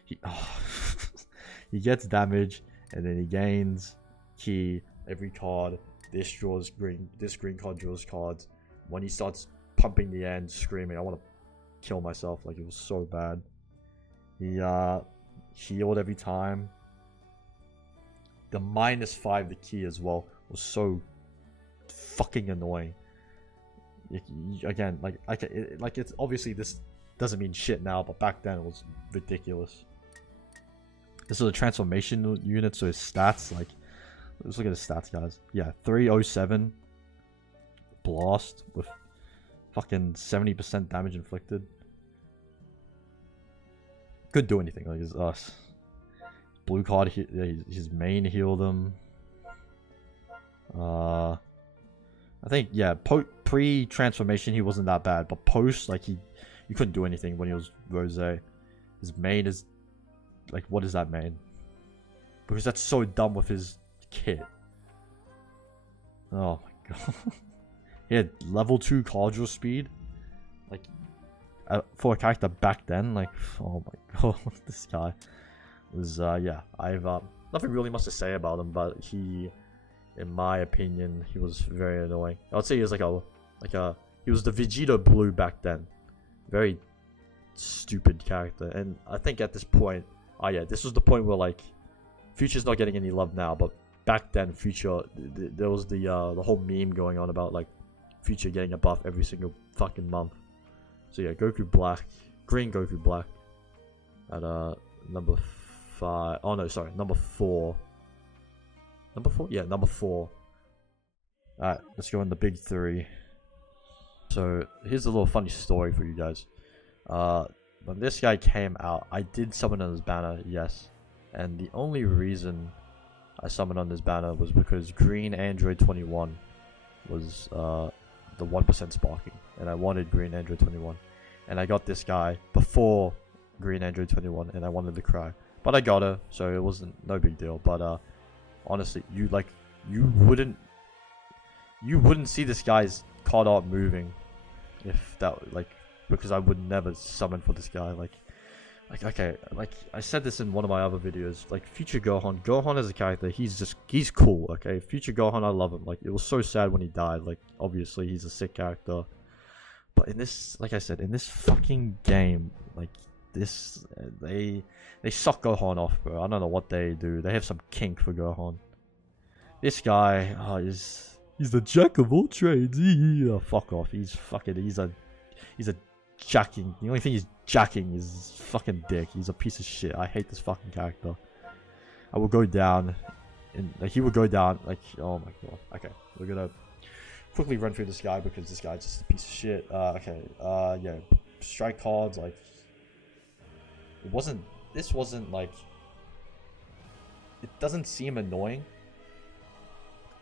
He gets damage, and then he gains key every card. This green card draws cards. When he starts pumping the end, screaming, I want to kill myself. Like, it was so bad. He healed every time. The -5 the key as well was so fucking annoying. Again, like it's obviously this doesn't mean shit now, but back then it was ridiculous. This is a transformation unit, so his stats, like, let's look at his stats, guys. Yeah, 307 blast with fucking 70% damage inflicted. Couldn't do anything. Like, it's us. Blue card, his main healed him. I think, yeah, pre-transformation he wasn't that bad, but post, like, you couldn't do anything when he was Rose. His main is, like, what is that main? Because that's so dumb with his kit. Oh my god. He had level 2 card draw speed. Like, for a character back then, like, oh my god, this guy was, yeah, I've nothing really much to say about him, but he, in my opinion, he was very annoying. I would say he was he was the Vegeta Blue back then. Very stupid character, and I think at this point, yeah, this was the point where, like, Future's not getting any love now, but back then, Future, there was the whole meme going on about, like, Future getting a buff every single fucking month. So yeah, Goku Black, green Goku Black, at number 5. Oh no, sorry, number 4. Number 4? Yeah, number 4. Alright, let's go in the big 3. So here's a little funny story for you guys. When this guy came out, I did summon on his banner, yes. And the only reason I summoned on this banner was because Green Android 21 was the 1% sparking. And I wanted Green Android 21. And I got this guy before Green Android 21, and I wanted to cry. But I got her, so it wasn't no big deal. But honestly, you wouldn't see this guy's card art moving. If that, like, because I would never summon for this guy. Like okay, like I said this in one of my other videos. Like Future Gohan as a character, he's cool. Okay, Future Gohan, I love him. Like it was so sad when he died. Like obviously he's a sick character, but in this, like I said, in this fucking game, like this, they suck Gohan off, bro. I don't know what they do. They have some kink for Gohan. This guy he's the jack of all trades. Oh, fuck off. He's a jacking. The only thing he's jacking is fucking dick. He's a piece of shit. I hate this fucking character. I will go down, and like, he will go down. Like, oh my god. Okay, we're gonna quickly run through this guy because this guy's just a piece of shit. Okay. Yeah. Strike cards. Like, this wasn't like. It doesn't seem annoying,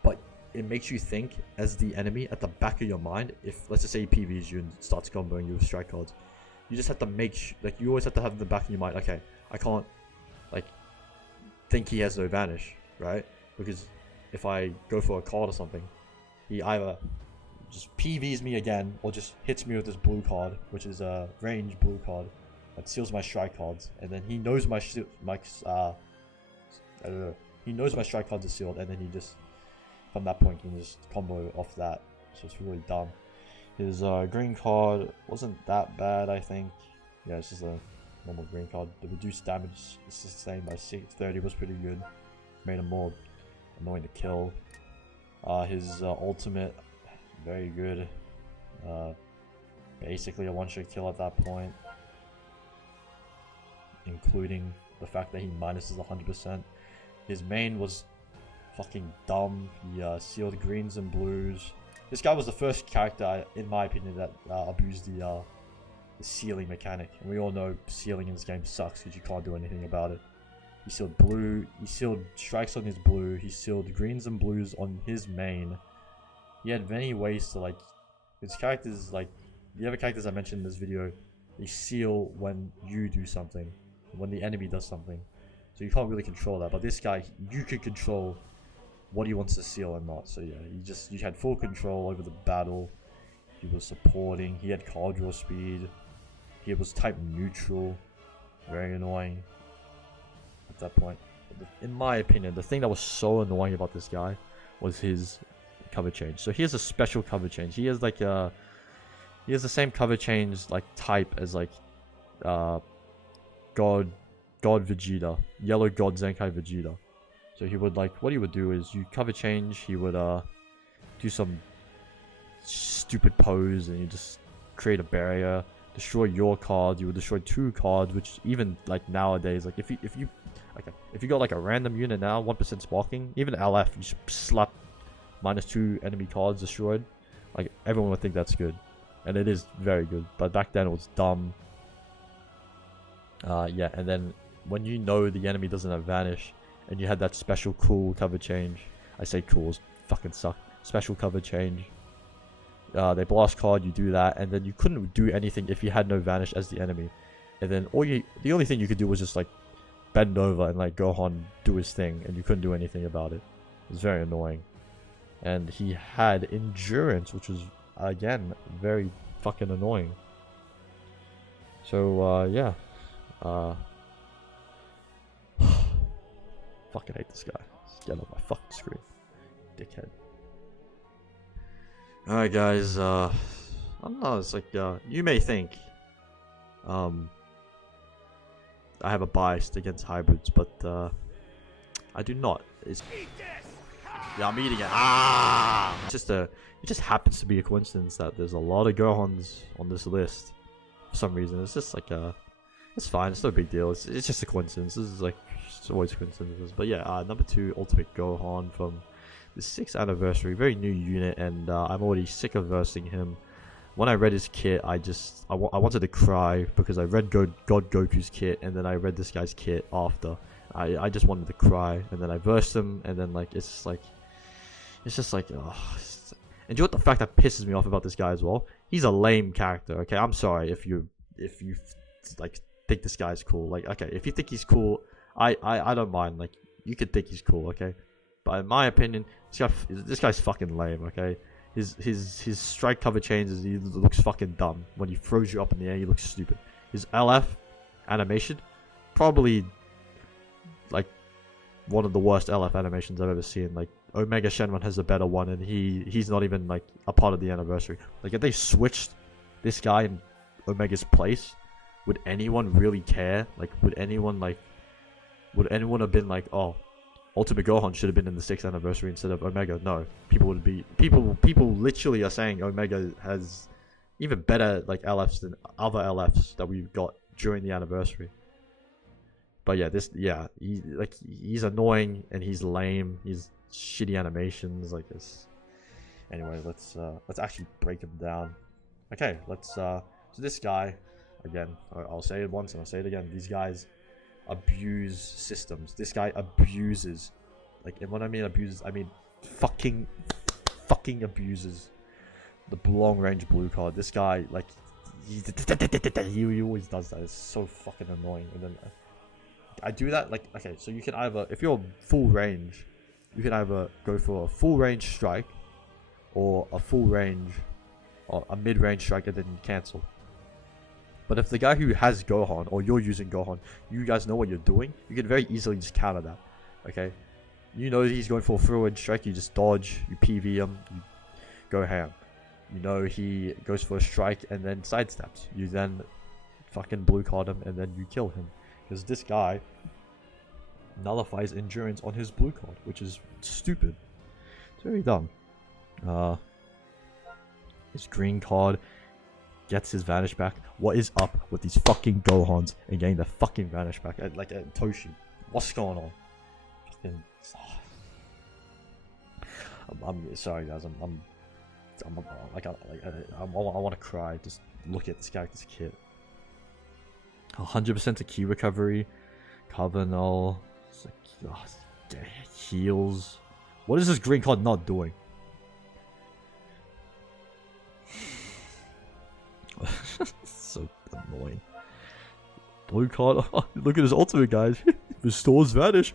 but it makes you think as the enemy at the back of your mind. If let's just say he PVs you and starts comboing you with strike cards, you just have to make like you always have to have in the back of your mind. Okay, I can't like think he has no vanish, right? Because if I go for a card or something, he either just PVs me again or just hits me with this blue card, which is a range blue card that seals my strike cards, and then he knows my I don't know. He knows my strike cards are sealed, and then he just from that point can just combo off that. So it's really dumb. His green card wasn't that bad, I think. Yeah, it's just a normal green card. The reduced damage is the same by 630 was pretty good. Made him more annoying to kill. His ultimate, very good. Basically a one-shot kill at that point, including the fact that he minuses 100%. His main was fucking dumb. He sealed greens and blues. This guy was the first character, in my opinion, that abused the sealing mechanic. And we all know sealing in this game sucks because you can't do anything about it. He sealed blue. He sealed strikes on his blue. He sealed greens and blues on his main. He had many ways to like. His characters, like the other characters I mentioned in this video, they seal when you do something, when the enemy does something. So you can't really control that. But this guy, you could control what he wants to seal and not. So yeah, you had full control over the battle. He was supporting. He had card draw speed. He was type neutral. Very annoying at that point. But in my opinion, the thing that was so annoying about this guy was his cover change. So he has a special cover change. He has like he has the same cover change like type as like God Vegeta, Yellow God Zenkai Vegeta. So he would like, what he would do is you cover change, he would do some stupid pose and you just create a barrier, destroy your cards. You would destroy 2 cards, which even like nowadays, like if you got like a random unit now, 1% sparking, even LF, you just slap -2 enemy cards destroyed. Like everyone would think that's good, and it is very good. But back then it was dumb. Yeah, and then when you know the enemy doesn't have vanish, and you had that special cool cover change. I say cools fucking suck. Special cover change. They blast card, you do that, and then you couldn't do anything if you had no vanish as the enemy. And then the only thing you could do was just like bend over and like Gohan do his thing, and you couldn't do anything about it. It was very annoying. And he had endurance, which was again very fucking annoying. So yeah. Fucking hate this guy. Just get off my fucking screen. Dickhead. Alright guys, I don't know, it's like, you may think, I have a bias against hybrids, but, I do not. Yeah, I'm eating it. Ah! It just happens to be a coincidence that there's a lot of Gohans on this list. For some reason, it's just like, it's fine, it's no big deal, it's just a coincidence. This is like, it's always coincidences. But yeah, number 2, Ultimate Gohan from the 6th anniversary, very new unit, and I'm already sick of versing him. When I read his kit, I wanted to cry because I read God Goku's kit, and then I read this guy's kit after. I just wanted to cry, and then I versed him, and then like it's just like, oh. And you know what the fact that pisses me off about this guy as well? He's a lame character. Okay, I'm sorry if you like think this guy's cool. Like, okay, if you think he's cool, I don't mind. Like, you could think he's cool, okay? But in my opinion, this guy's fucking lame, okay? His strike cover changes. He looks fucking dumb. When he throws you up in the air, he looks stupid. His LF animation, probably like one of the worst LF animations I've ever seen. Like Omega Shenron has a better one, and he's not even like a part of the anniversary. Like if they switched this guy in Omega's place, would anyone really care? Like would anyone have been like, oh, Ultimate Gohan should have been in the 6th anniversary instead of Omega? No, people literally are saying Omega has even better like LFs than other LFs that we've got during the anniversary. But yeah, he's annoying and he's lame. He's shitty animations like this. Anyway, let's actually break him down. Okay, so this guy, again, I'll say it once and I'll say it again. These guys abuse systems. This guy abuses, like, and when I mean abuses, I mean fucking abuses the long range blue card. This guy, like, he always does that. It's so fucking annoying. And then I do that, like, okay, so you can either, if you're full range, you can either go for a full range strike or a full range or a mid range strike and then cancel. But if the guy who has Gohan, or you're using Gohan, you guys know what you're doing, you can very easily just counter that. Okay? You know he's going for a full-range strike, you just dodge, you PV him, you go ham. You know he goes for a strike and then sidesteps. You then fucking blue card him and then you kill him. Because this guy nullifies endurance on his blue card, which is stupid. It's very dumb. His green card gets his vanish back. What is up with these fucking Gohans and getting the fucking vanish back? Like a Toshi. What's going on? Fucking. I'm sorry, guys. I want to cry. Just look at this character's kit. 100% to key recovery. Cover null. It's like, heals. What is this green card not doing? So annoying. Blue card. Oh, look at his ultimate, guys. Restores vanish.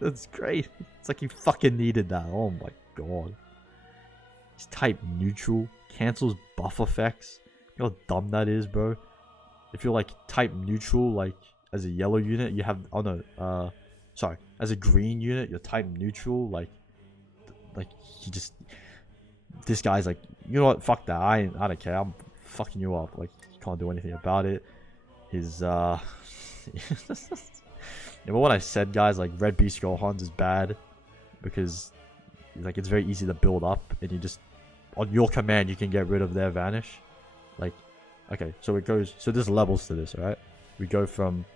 That's great. It's like he fucking needed that. Oh my god. He's type neutral. Cancels buff effects. You know how dumb that is, bro. If you're like type neutral, like as a yellow unit, you have, oh no, sorry, as a green unit, you're type neutral. Like he just, this guy's like, you know what? Fuck that. I don't care. I'm fucking you up. Like, you can't do anything about it. His Remember what I said, guys? Like, Red Beast Gohan's is bad because like it's very easy to build up, and you just, on your command, you can get rid of their vanish. Like, okay, so it goes, so there's levels to this, right? We go from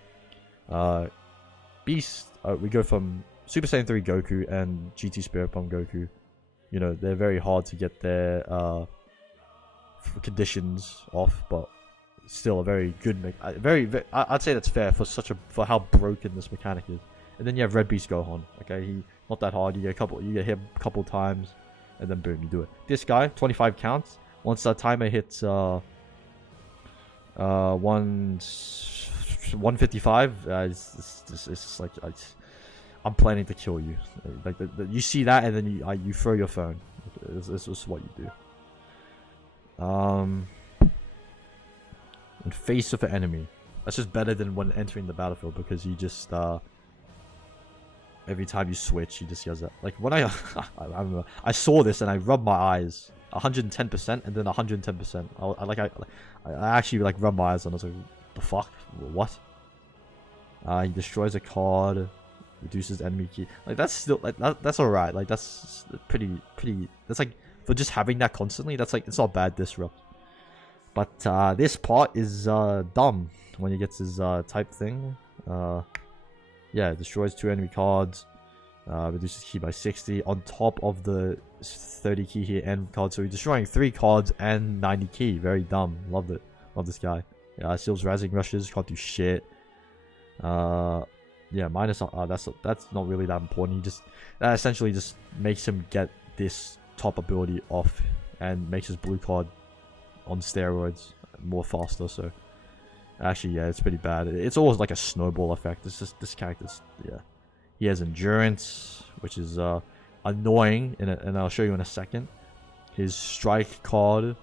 Beast, we go from Super Saiyan 3 Goku and GT Spirit Bomb Goku. You know, they're very hard to get their conditions off, but still a very good I'd say that's fair for how broken this mechanic is. And then you have Red Beast Gohan. Okay, he not that hard. You get hit a couple times, and then boom, you do it. This guy, 25 counts. Once that timer hits 155, it's just like I'm planning to kill you. Like you see that, and then you throw your phone. This is what you do. In face of an enemy, that's just better than when entering the battlefield, because you just every time you switch, you just yells that. Like when I remember I saw this and I rubbed my eyes 110% and then 110%. I actually like rubbed my eyes and I was like, the fuck, what? He destroys a card, reduces enemy key. Like that's still like that's alright. Like that's pretty. That's like, for just having that constantly, that's like, it's not bad disrupt. But this part is dumb when he gets his type thing. Yeah, destroys 2 enemy cards, reduces key by 60 on top of the 30 key here end card. So he's destroying 3 cards and 90 key. Very dumb. Loved it. Love this guy. Yeah, seals Rising Rushes. Can't do shit. Yeah, minus. That's not really that important. That essentially just makes him get this top ability off and makes his blue card on steroids more faster. So actually, yeah, it's pretty bad. It's always like a snowball effect. It's just this character's, yeah. He has endurance, which is annoying, and I'll show you in a second. his strike card.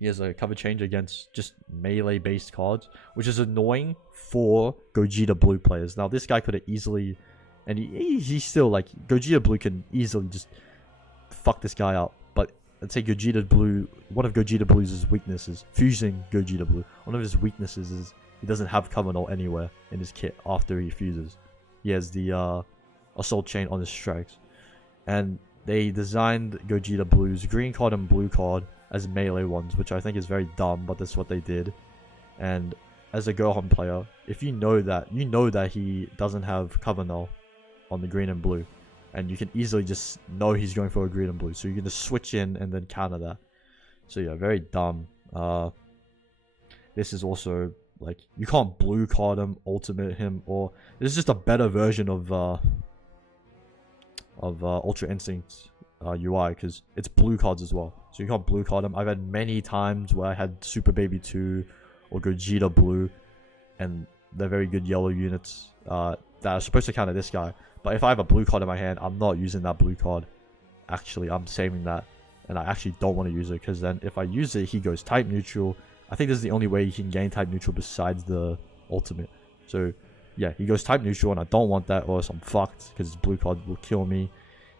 He has a cover change against just melee based cards, which is annoying for Gogeta Blue players. Now this guy could have easily, and he's still like, Gogeta Blue can easily just fuck this guy up. But let's say Gogeta Blue, one of Gogeta Blue's weaknesses, fusing Gogeta Blue, one of his weaknesses is he doesn't have cover null anywhere in his kit after he fuses. He has the assault chain on his strikes. And they designed Gogeta Blue's green card and blue card as melee ones, which I think is very dumb, but that's what they did. And as a Gohan player, if you know that he doesn't have cover null on the green and blue, and you can easily just know he's going for a green and blue, so you can just switch in and then counter that. So yeah, very dumb. This is also like, you can't blue card him, ultimate him, or this is just a better version of Ultra Instinct UI, because it's blue cards as well, so you can't blue card him. I've had many times where I had Super Baby 2 or Gogeta Blue, and they're very good yellow units that are supposed to counter this guy. But if I have a blue card in my hand, I'm not using that blue card. Actually, I'm saving that, and I actually don't want to use it, because then if I use it, he goes type neutral. I think this is the only way he can gain type neutral besides the ultimate. So yeah, he goes type neutral, and I don't want that, or else I'm fucked, because his blue card will kill me.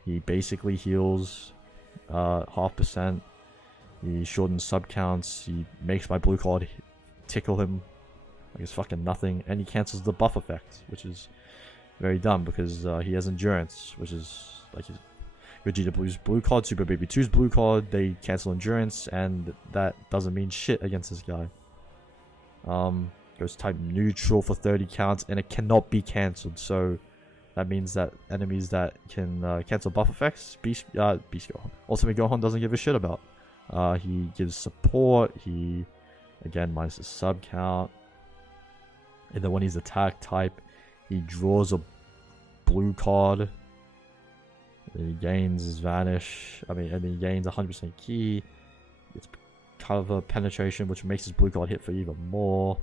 He basically heals 0.5%. He shortens sub counts. He makes my blue card tickle him like it's fucking nothing, and he cancels the buff effect, which is very dumb because he has endurance, which is like his Vegeta Blue's blue card, Super Baby 2's blue card. They cancel endurance, and that doesn't mean shit against this guy. Goes type neutral for 30 counts, and it cannot be cancelled. So that means that enemies that can cancel buff effects, Beast Gohan, Ultimate Gohan doesn't give a shit about. He gives support. He again minus the sub count, and then when he's attack type, he draws a blue card. He gains his vanish. And he gains 100% key. It's cover penetration, which makes his blue card hit for even more.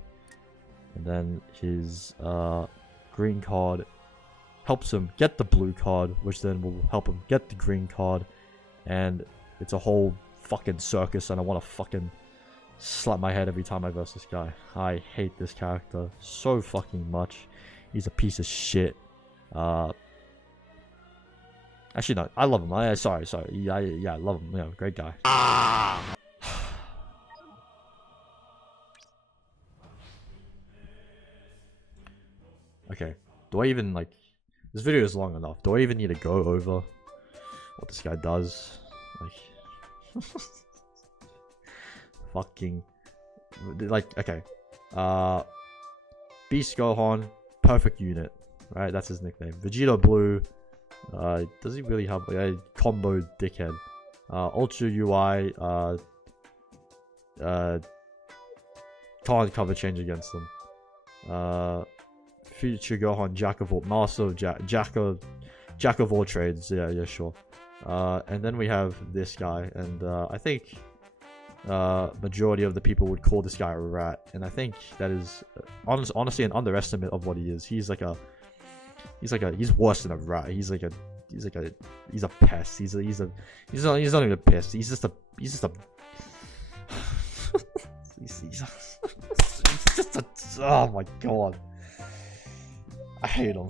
And then his green card helps him get the blue card, which then will help him get the green card. And it's a whole fucking circus, and I want to fucking slap my head every time I verse this guy. I hate this character so fucking much. He's a piece of shit. Actually, no, I love him. Sorry. Yeah, I love him. Yeah, great guy. Okay, do I even, like, this video is long enough. Do I even need to go over what this guy does? Like, fucking, like, okay. Beast Gohan, perfect unit, right? That's his nickname. Vegeta Blue, does he really have a combo dickhead? Ultra UI, can't cover change against them. Future Gohan, Jack of all, Master of Jack of all trades. Yeah, sure. And then we have this guy, and I think majority of the people would call this guy a rat, and I think that is honestly an underestimate of what he is. He's worse than a rat. He's a pest. He's not even a pest. He's just a he's just a, oh my god, I hate him.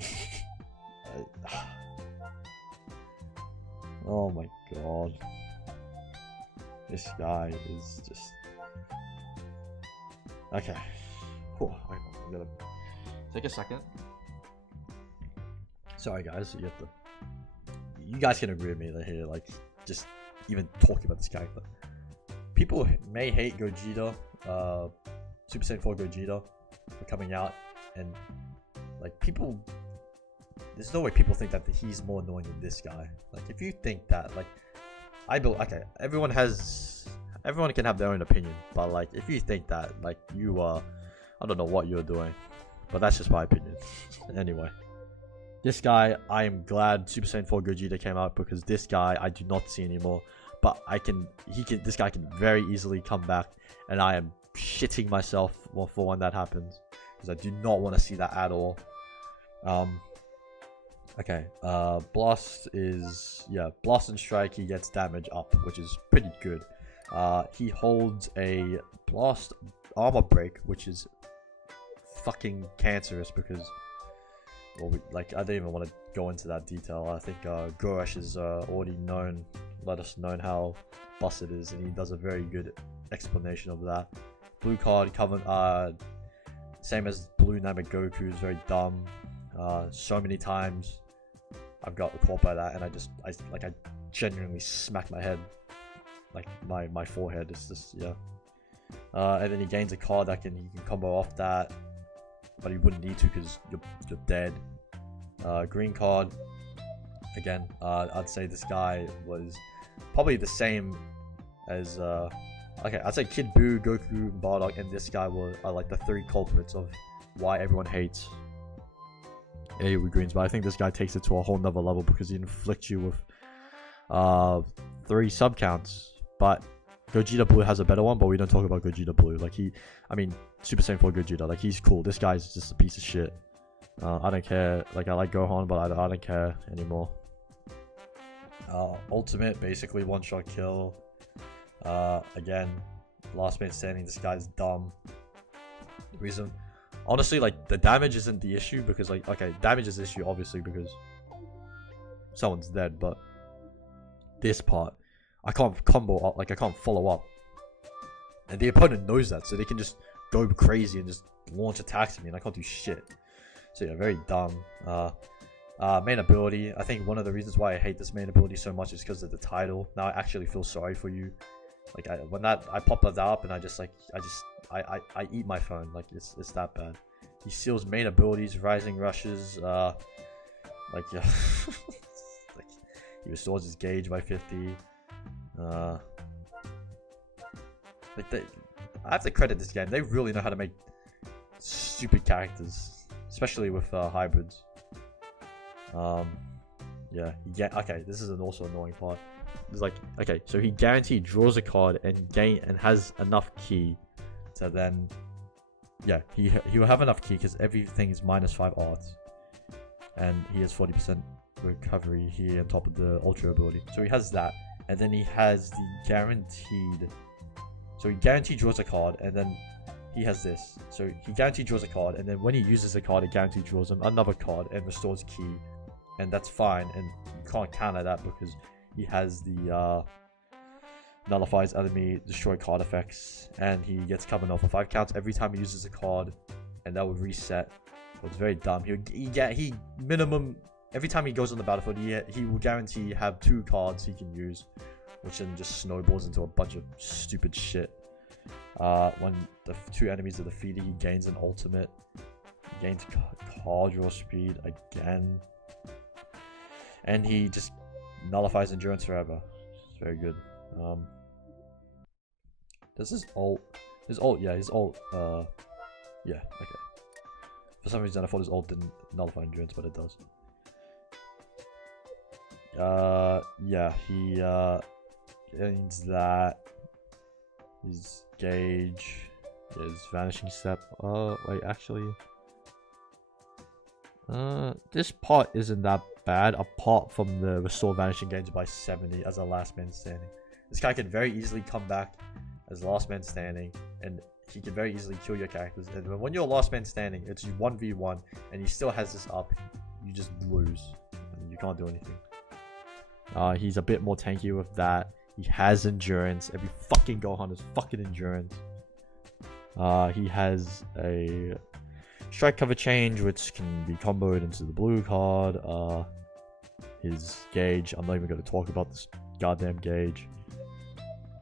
Oh my god, this guy is just okay. I'm gonna take a second. Sorry guys, you guys can agree with me here, like, just even talking about this character. People may hate Gogeta, Super Saiyan 4 Gogeta for coming out, and like, people, there's no way people think that he's more annoying than this guy. Like, if you think that, like, okay, everyone can have their own opinion, but like, if you think that, like, you I don't know what you're doing, but that's just my opinion. Anyway, this guy, I am glad Super Saiyan 4 Gogeta came out, because this guy I do not see anymore. But this guy can very easily come back, and I am shitting myself for when that happens, because I do not want to see that at all. Okay, Blast is, yeah, Blast and Strike, he gets damage up, which is pretty good. He holds a Blast Armor Break, which is fucking cancerous because, well, I don't even want to go into that detail. I think Goresh has already let us know how busted it is, and he does a very good explanation of that. Blue card, same as Blue Namek Goku, is very dumb. So many times I've got caught by that, and I genuinely smack my head, like my forehead. It's just, yeah. And then he gains a card that he can combo off that, but he wouldn't need to because you're dead. Green card, again, I'd say this guy was probably the same as okay, I'd say Kid Buu, Goku, Bardock, and this guy are like the three culprits of why everyone hates AoE greens, but I think this guy takes it to a whole nother level because he inflicts you with 3 sub counts. But Gogeta Blue has a better one, but we don't talk about Gogeta Blue. Like Super Saiyan 4 Gogeta, like he's cool. This guy's just a piece of shit. I don't care. Like I like Gohan, but I don't care anymore. Ultimate, basically one-shot kill. Again, last man standing. This guy's dumb. The reason, honestly, like the damage isn't the issue because, like, okay, damage is the issue obviously because someone's dead, but this part, I can't combo up, like I can't follow up, and the opponent knows that, so they can just go crazy and just launch attacks at me, and I can't do shit. So yeah, very dumb. Main ability, I think one of the reasons why I hate this main ability so much is because of the title. Now I actually feel sorry for you. Like when I pop that up and I I eat my phone. Like it's that bad. He seals main abilities, rising rushes, like yeah, like he restores his gauge by 50. Like I have to credit this game. They really know how to make stupid characters, especially with hybrids. Yeah, okay, this is an also annoying part. It's like, okay, so he guaranteed draws a card and has enough key to then, yeah, he will have enough key because everything is -5 arts, and he has 40% recovery here on top of the ultra ability. So he has that, and then he has the guaranteed. So he guaranteed draws a card, and then he has this. So he guaranteed draws a card, and then when he uses a card, it guaranteed draws him another card and restores key. And that's fine, and you can't counter that because he has the nullifies enemy, destroy card effects, and he gets covered off for 5 counts every time he uses a card, and that would reset. So it's very dumb. He minimum every time he goes on the battlefield, he will guarantee have 2 cards he can use, which then just snowballs into a bunch of stupid shit. When the 2 enemies are defeated, he gains an ultimate. He gains card draw speed again. And he just nullifies endurance forever. It's very good. Does his ult? His ult, yeah, yeah, okay. For some reason I thought his ult didn't nullify endurance, but it does. Yeah, he gains that. His gauge, his vanishing step. Wait, actually, this part isn't that bad apart from the restore vanishing gauge by 70 as a last man standing. This guy can very easily come back as last man standing, and he can very easily kill your characters. And when you're last man standing, it's 1v1, and he still has this up. You just lose. You can't do anything. He's a bit more tanky with that. He has endurance. Every fucking Gohan has fucking endurance. He has a strike cover change, which can be comboed into the blue card. His gauge, I'm not even going to talk about this goddamn gauge.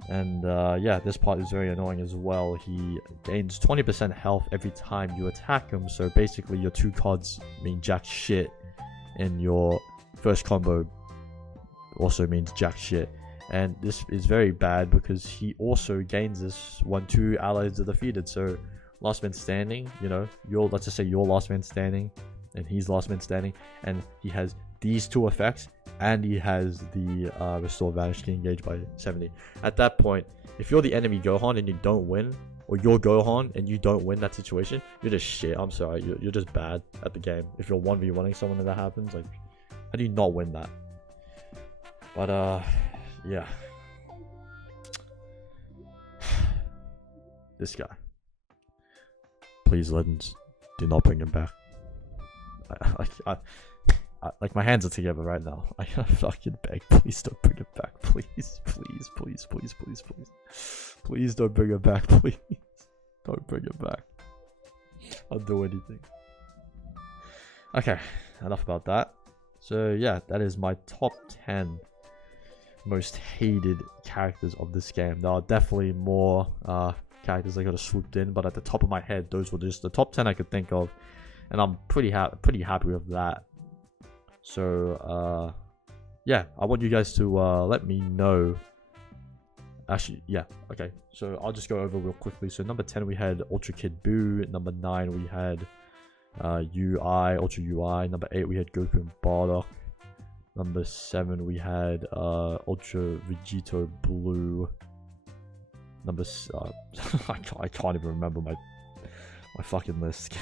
And yeah, this part is very annoying as well. He gains 20% health every time you attack him, so basically your 2 cards mean jack shit, and your first combo also means jack shit. And this is very bad because he also gains this when 2 allies are defeated. So last man standing, you know, let's just say you're last man standing and he's last man standing, and he has these 2 effects, and he has the restore vanishing gauge by 70. At that point, if you're the enemy Gohan and you don't win, or you're Gohan and you don't win that situation, you're just shit. I'm sorry, you're just bad at the game. If you're 1v1ing someone and that happens, like, How do you not win that? But yeah. This guy. Please, Legends, do not bring him back. Like, my hands are together right now. I fucking beg, please don't bring him back. Please, please, please, please, please, please. Please don't bring him back, please. Don't bring him back. I'll do anything. Okay, enough about that. So yeah, that is my top 10 most hated characters of this game. There are definitely more characters that could have swooped in, but at the top of my head, those were just the top 10 I could think of, and I'm pretty happy with that. So yeah, I want you guys to let me know. Actually, yeah, okay, so I'll just go over real quickly. So number 10 we had Ultra Kid Buu. Number 9 we had UI, Ultra UI. Number 8 we had Goku and Bardock. Number 7 we had Ultra Vegito Blue. Number I can't even remember my fucking list.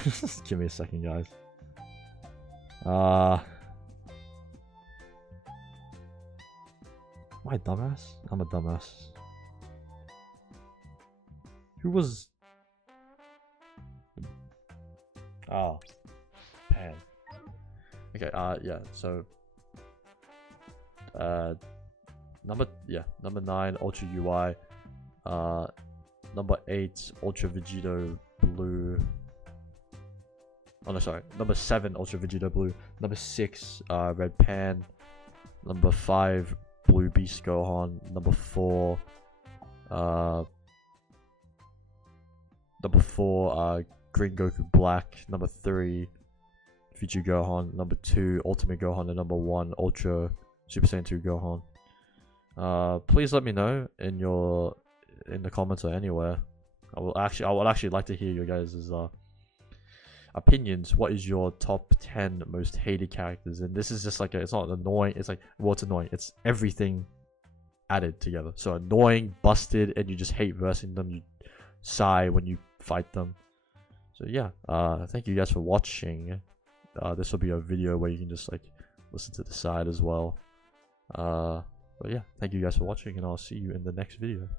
Give me a second, guys. Am I a dumbass? I'm a dumbass. Who was... Oh. Pan. Okay, yeah, so... number 9, Ultra UI. Number 8, Ultra Vegito Blue. Oh no, sorry. Number 7, Ultra Vegito Blue. Number 6, Red Pan. Number 5, Blue Beast Gohan. Number 4, Green Goku Black. Number 3, Future Gohan. Number 2, Ultimate Gohan. And number 1, Ultra Super Saiyan 2 Gohan. Please let me know in the comments or anywhere. I would actually like to hear your guys' opinions. What is your top 10 most hated characters? And this is just like it's not annoying. It's like, well, it's annoying. It's everything added together. So annoying, busted, and you just hate versing them. You sigh when you fight them. So yeah, thank you guys for watching. This will be a video where you can just like listen to the side as well. But yeah, thank you guys for watching, and I'll see you in the next video.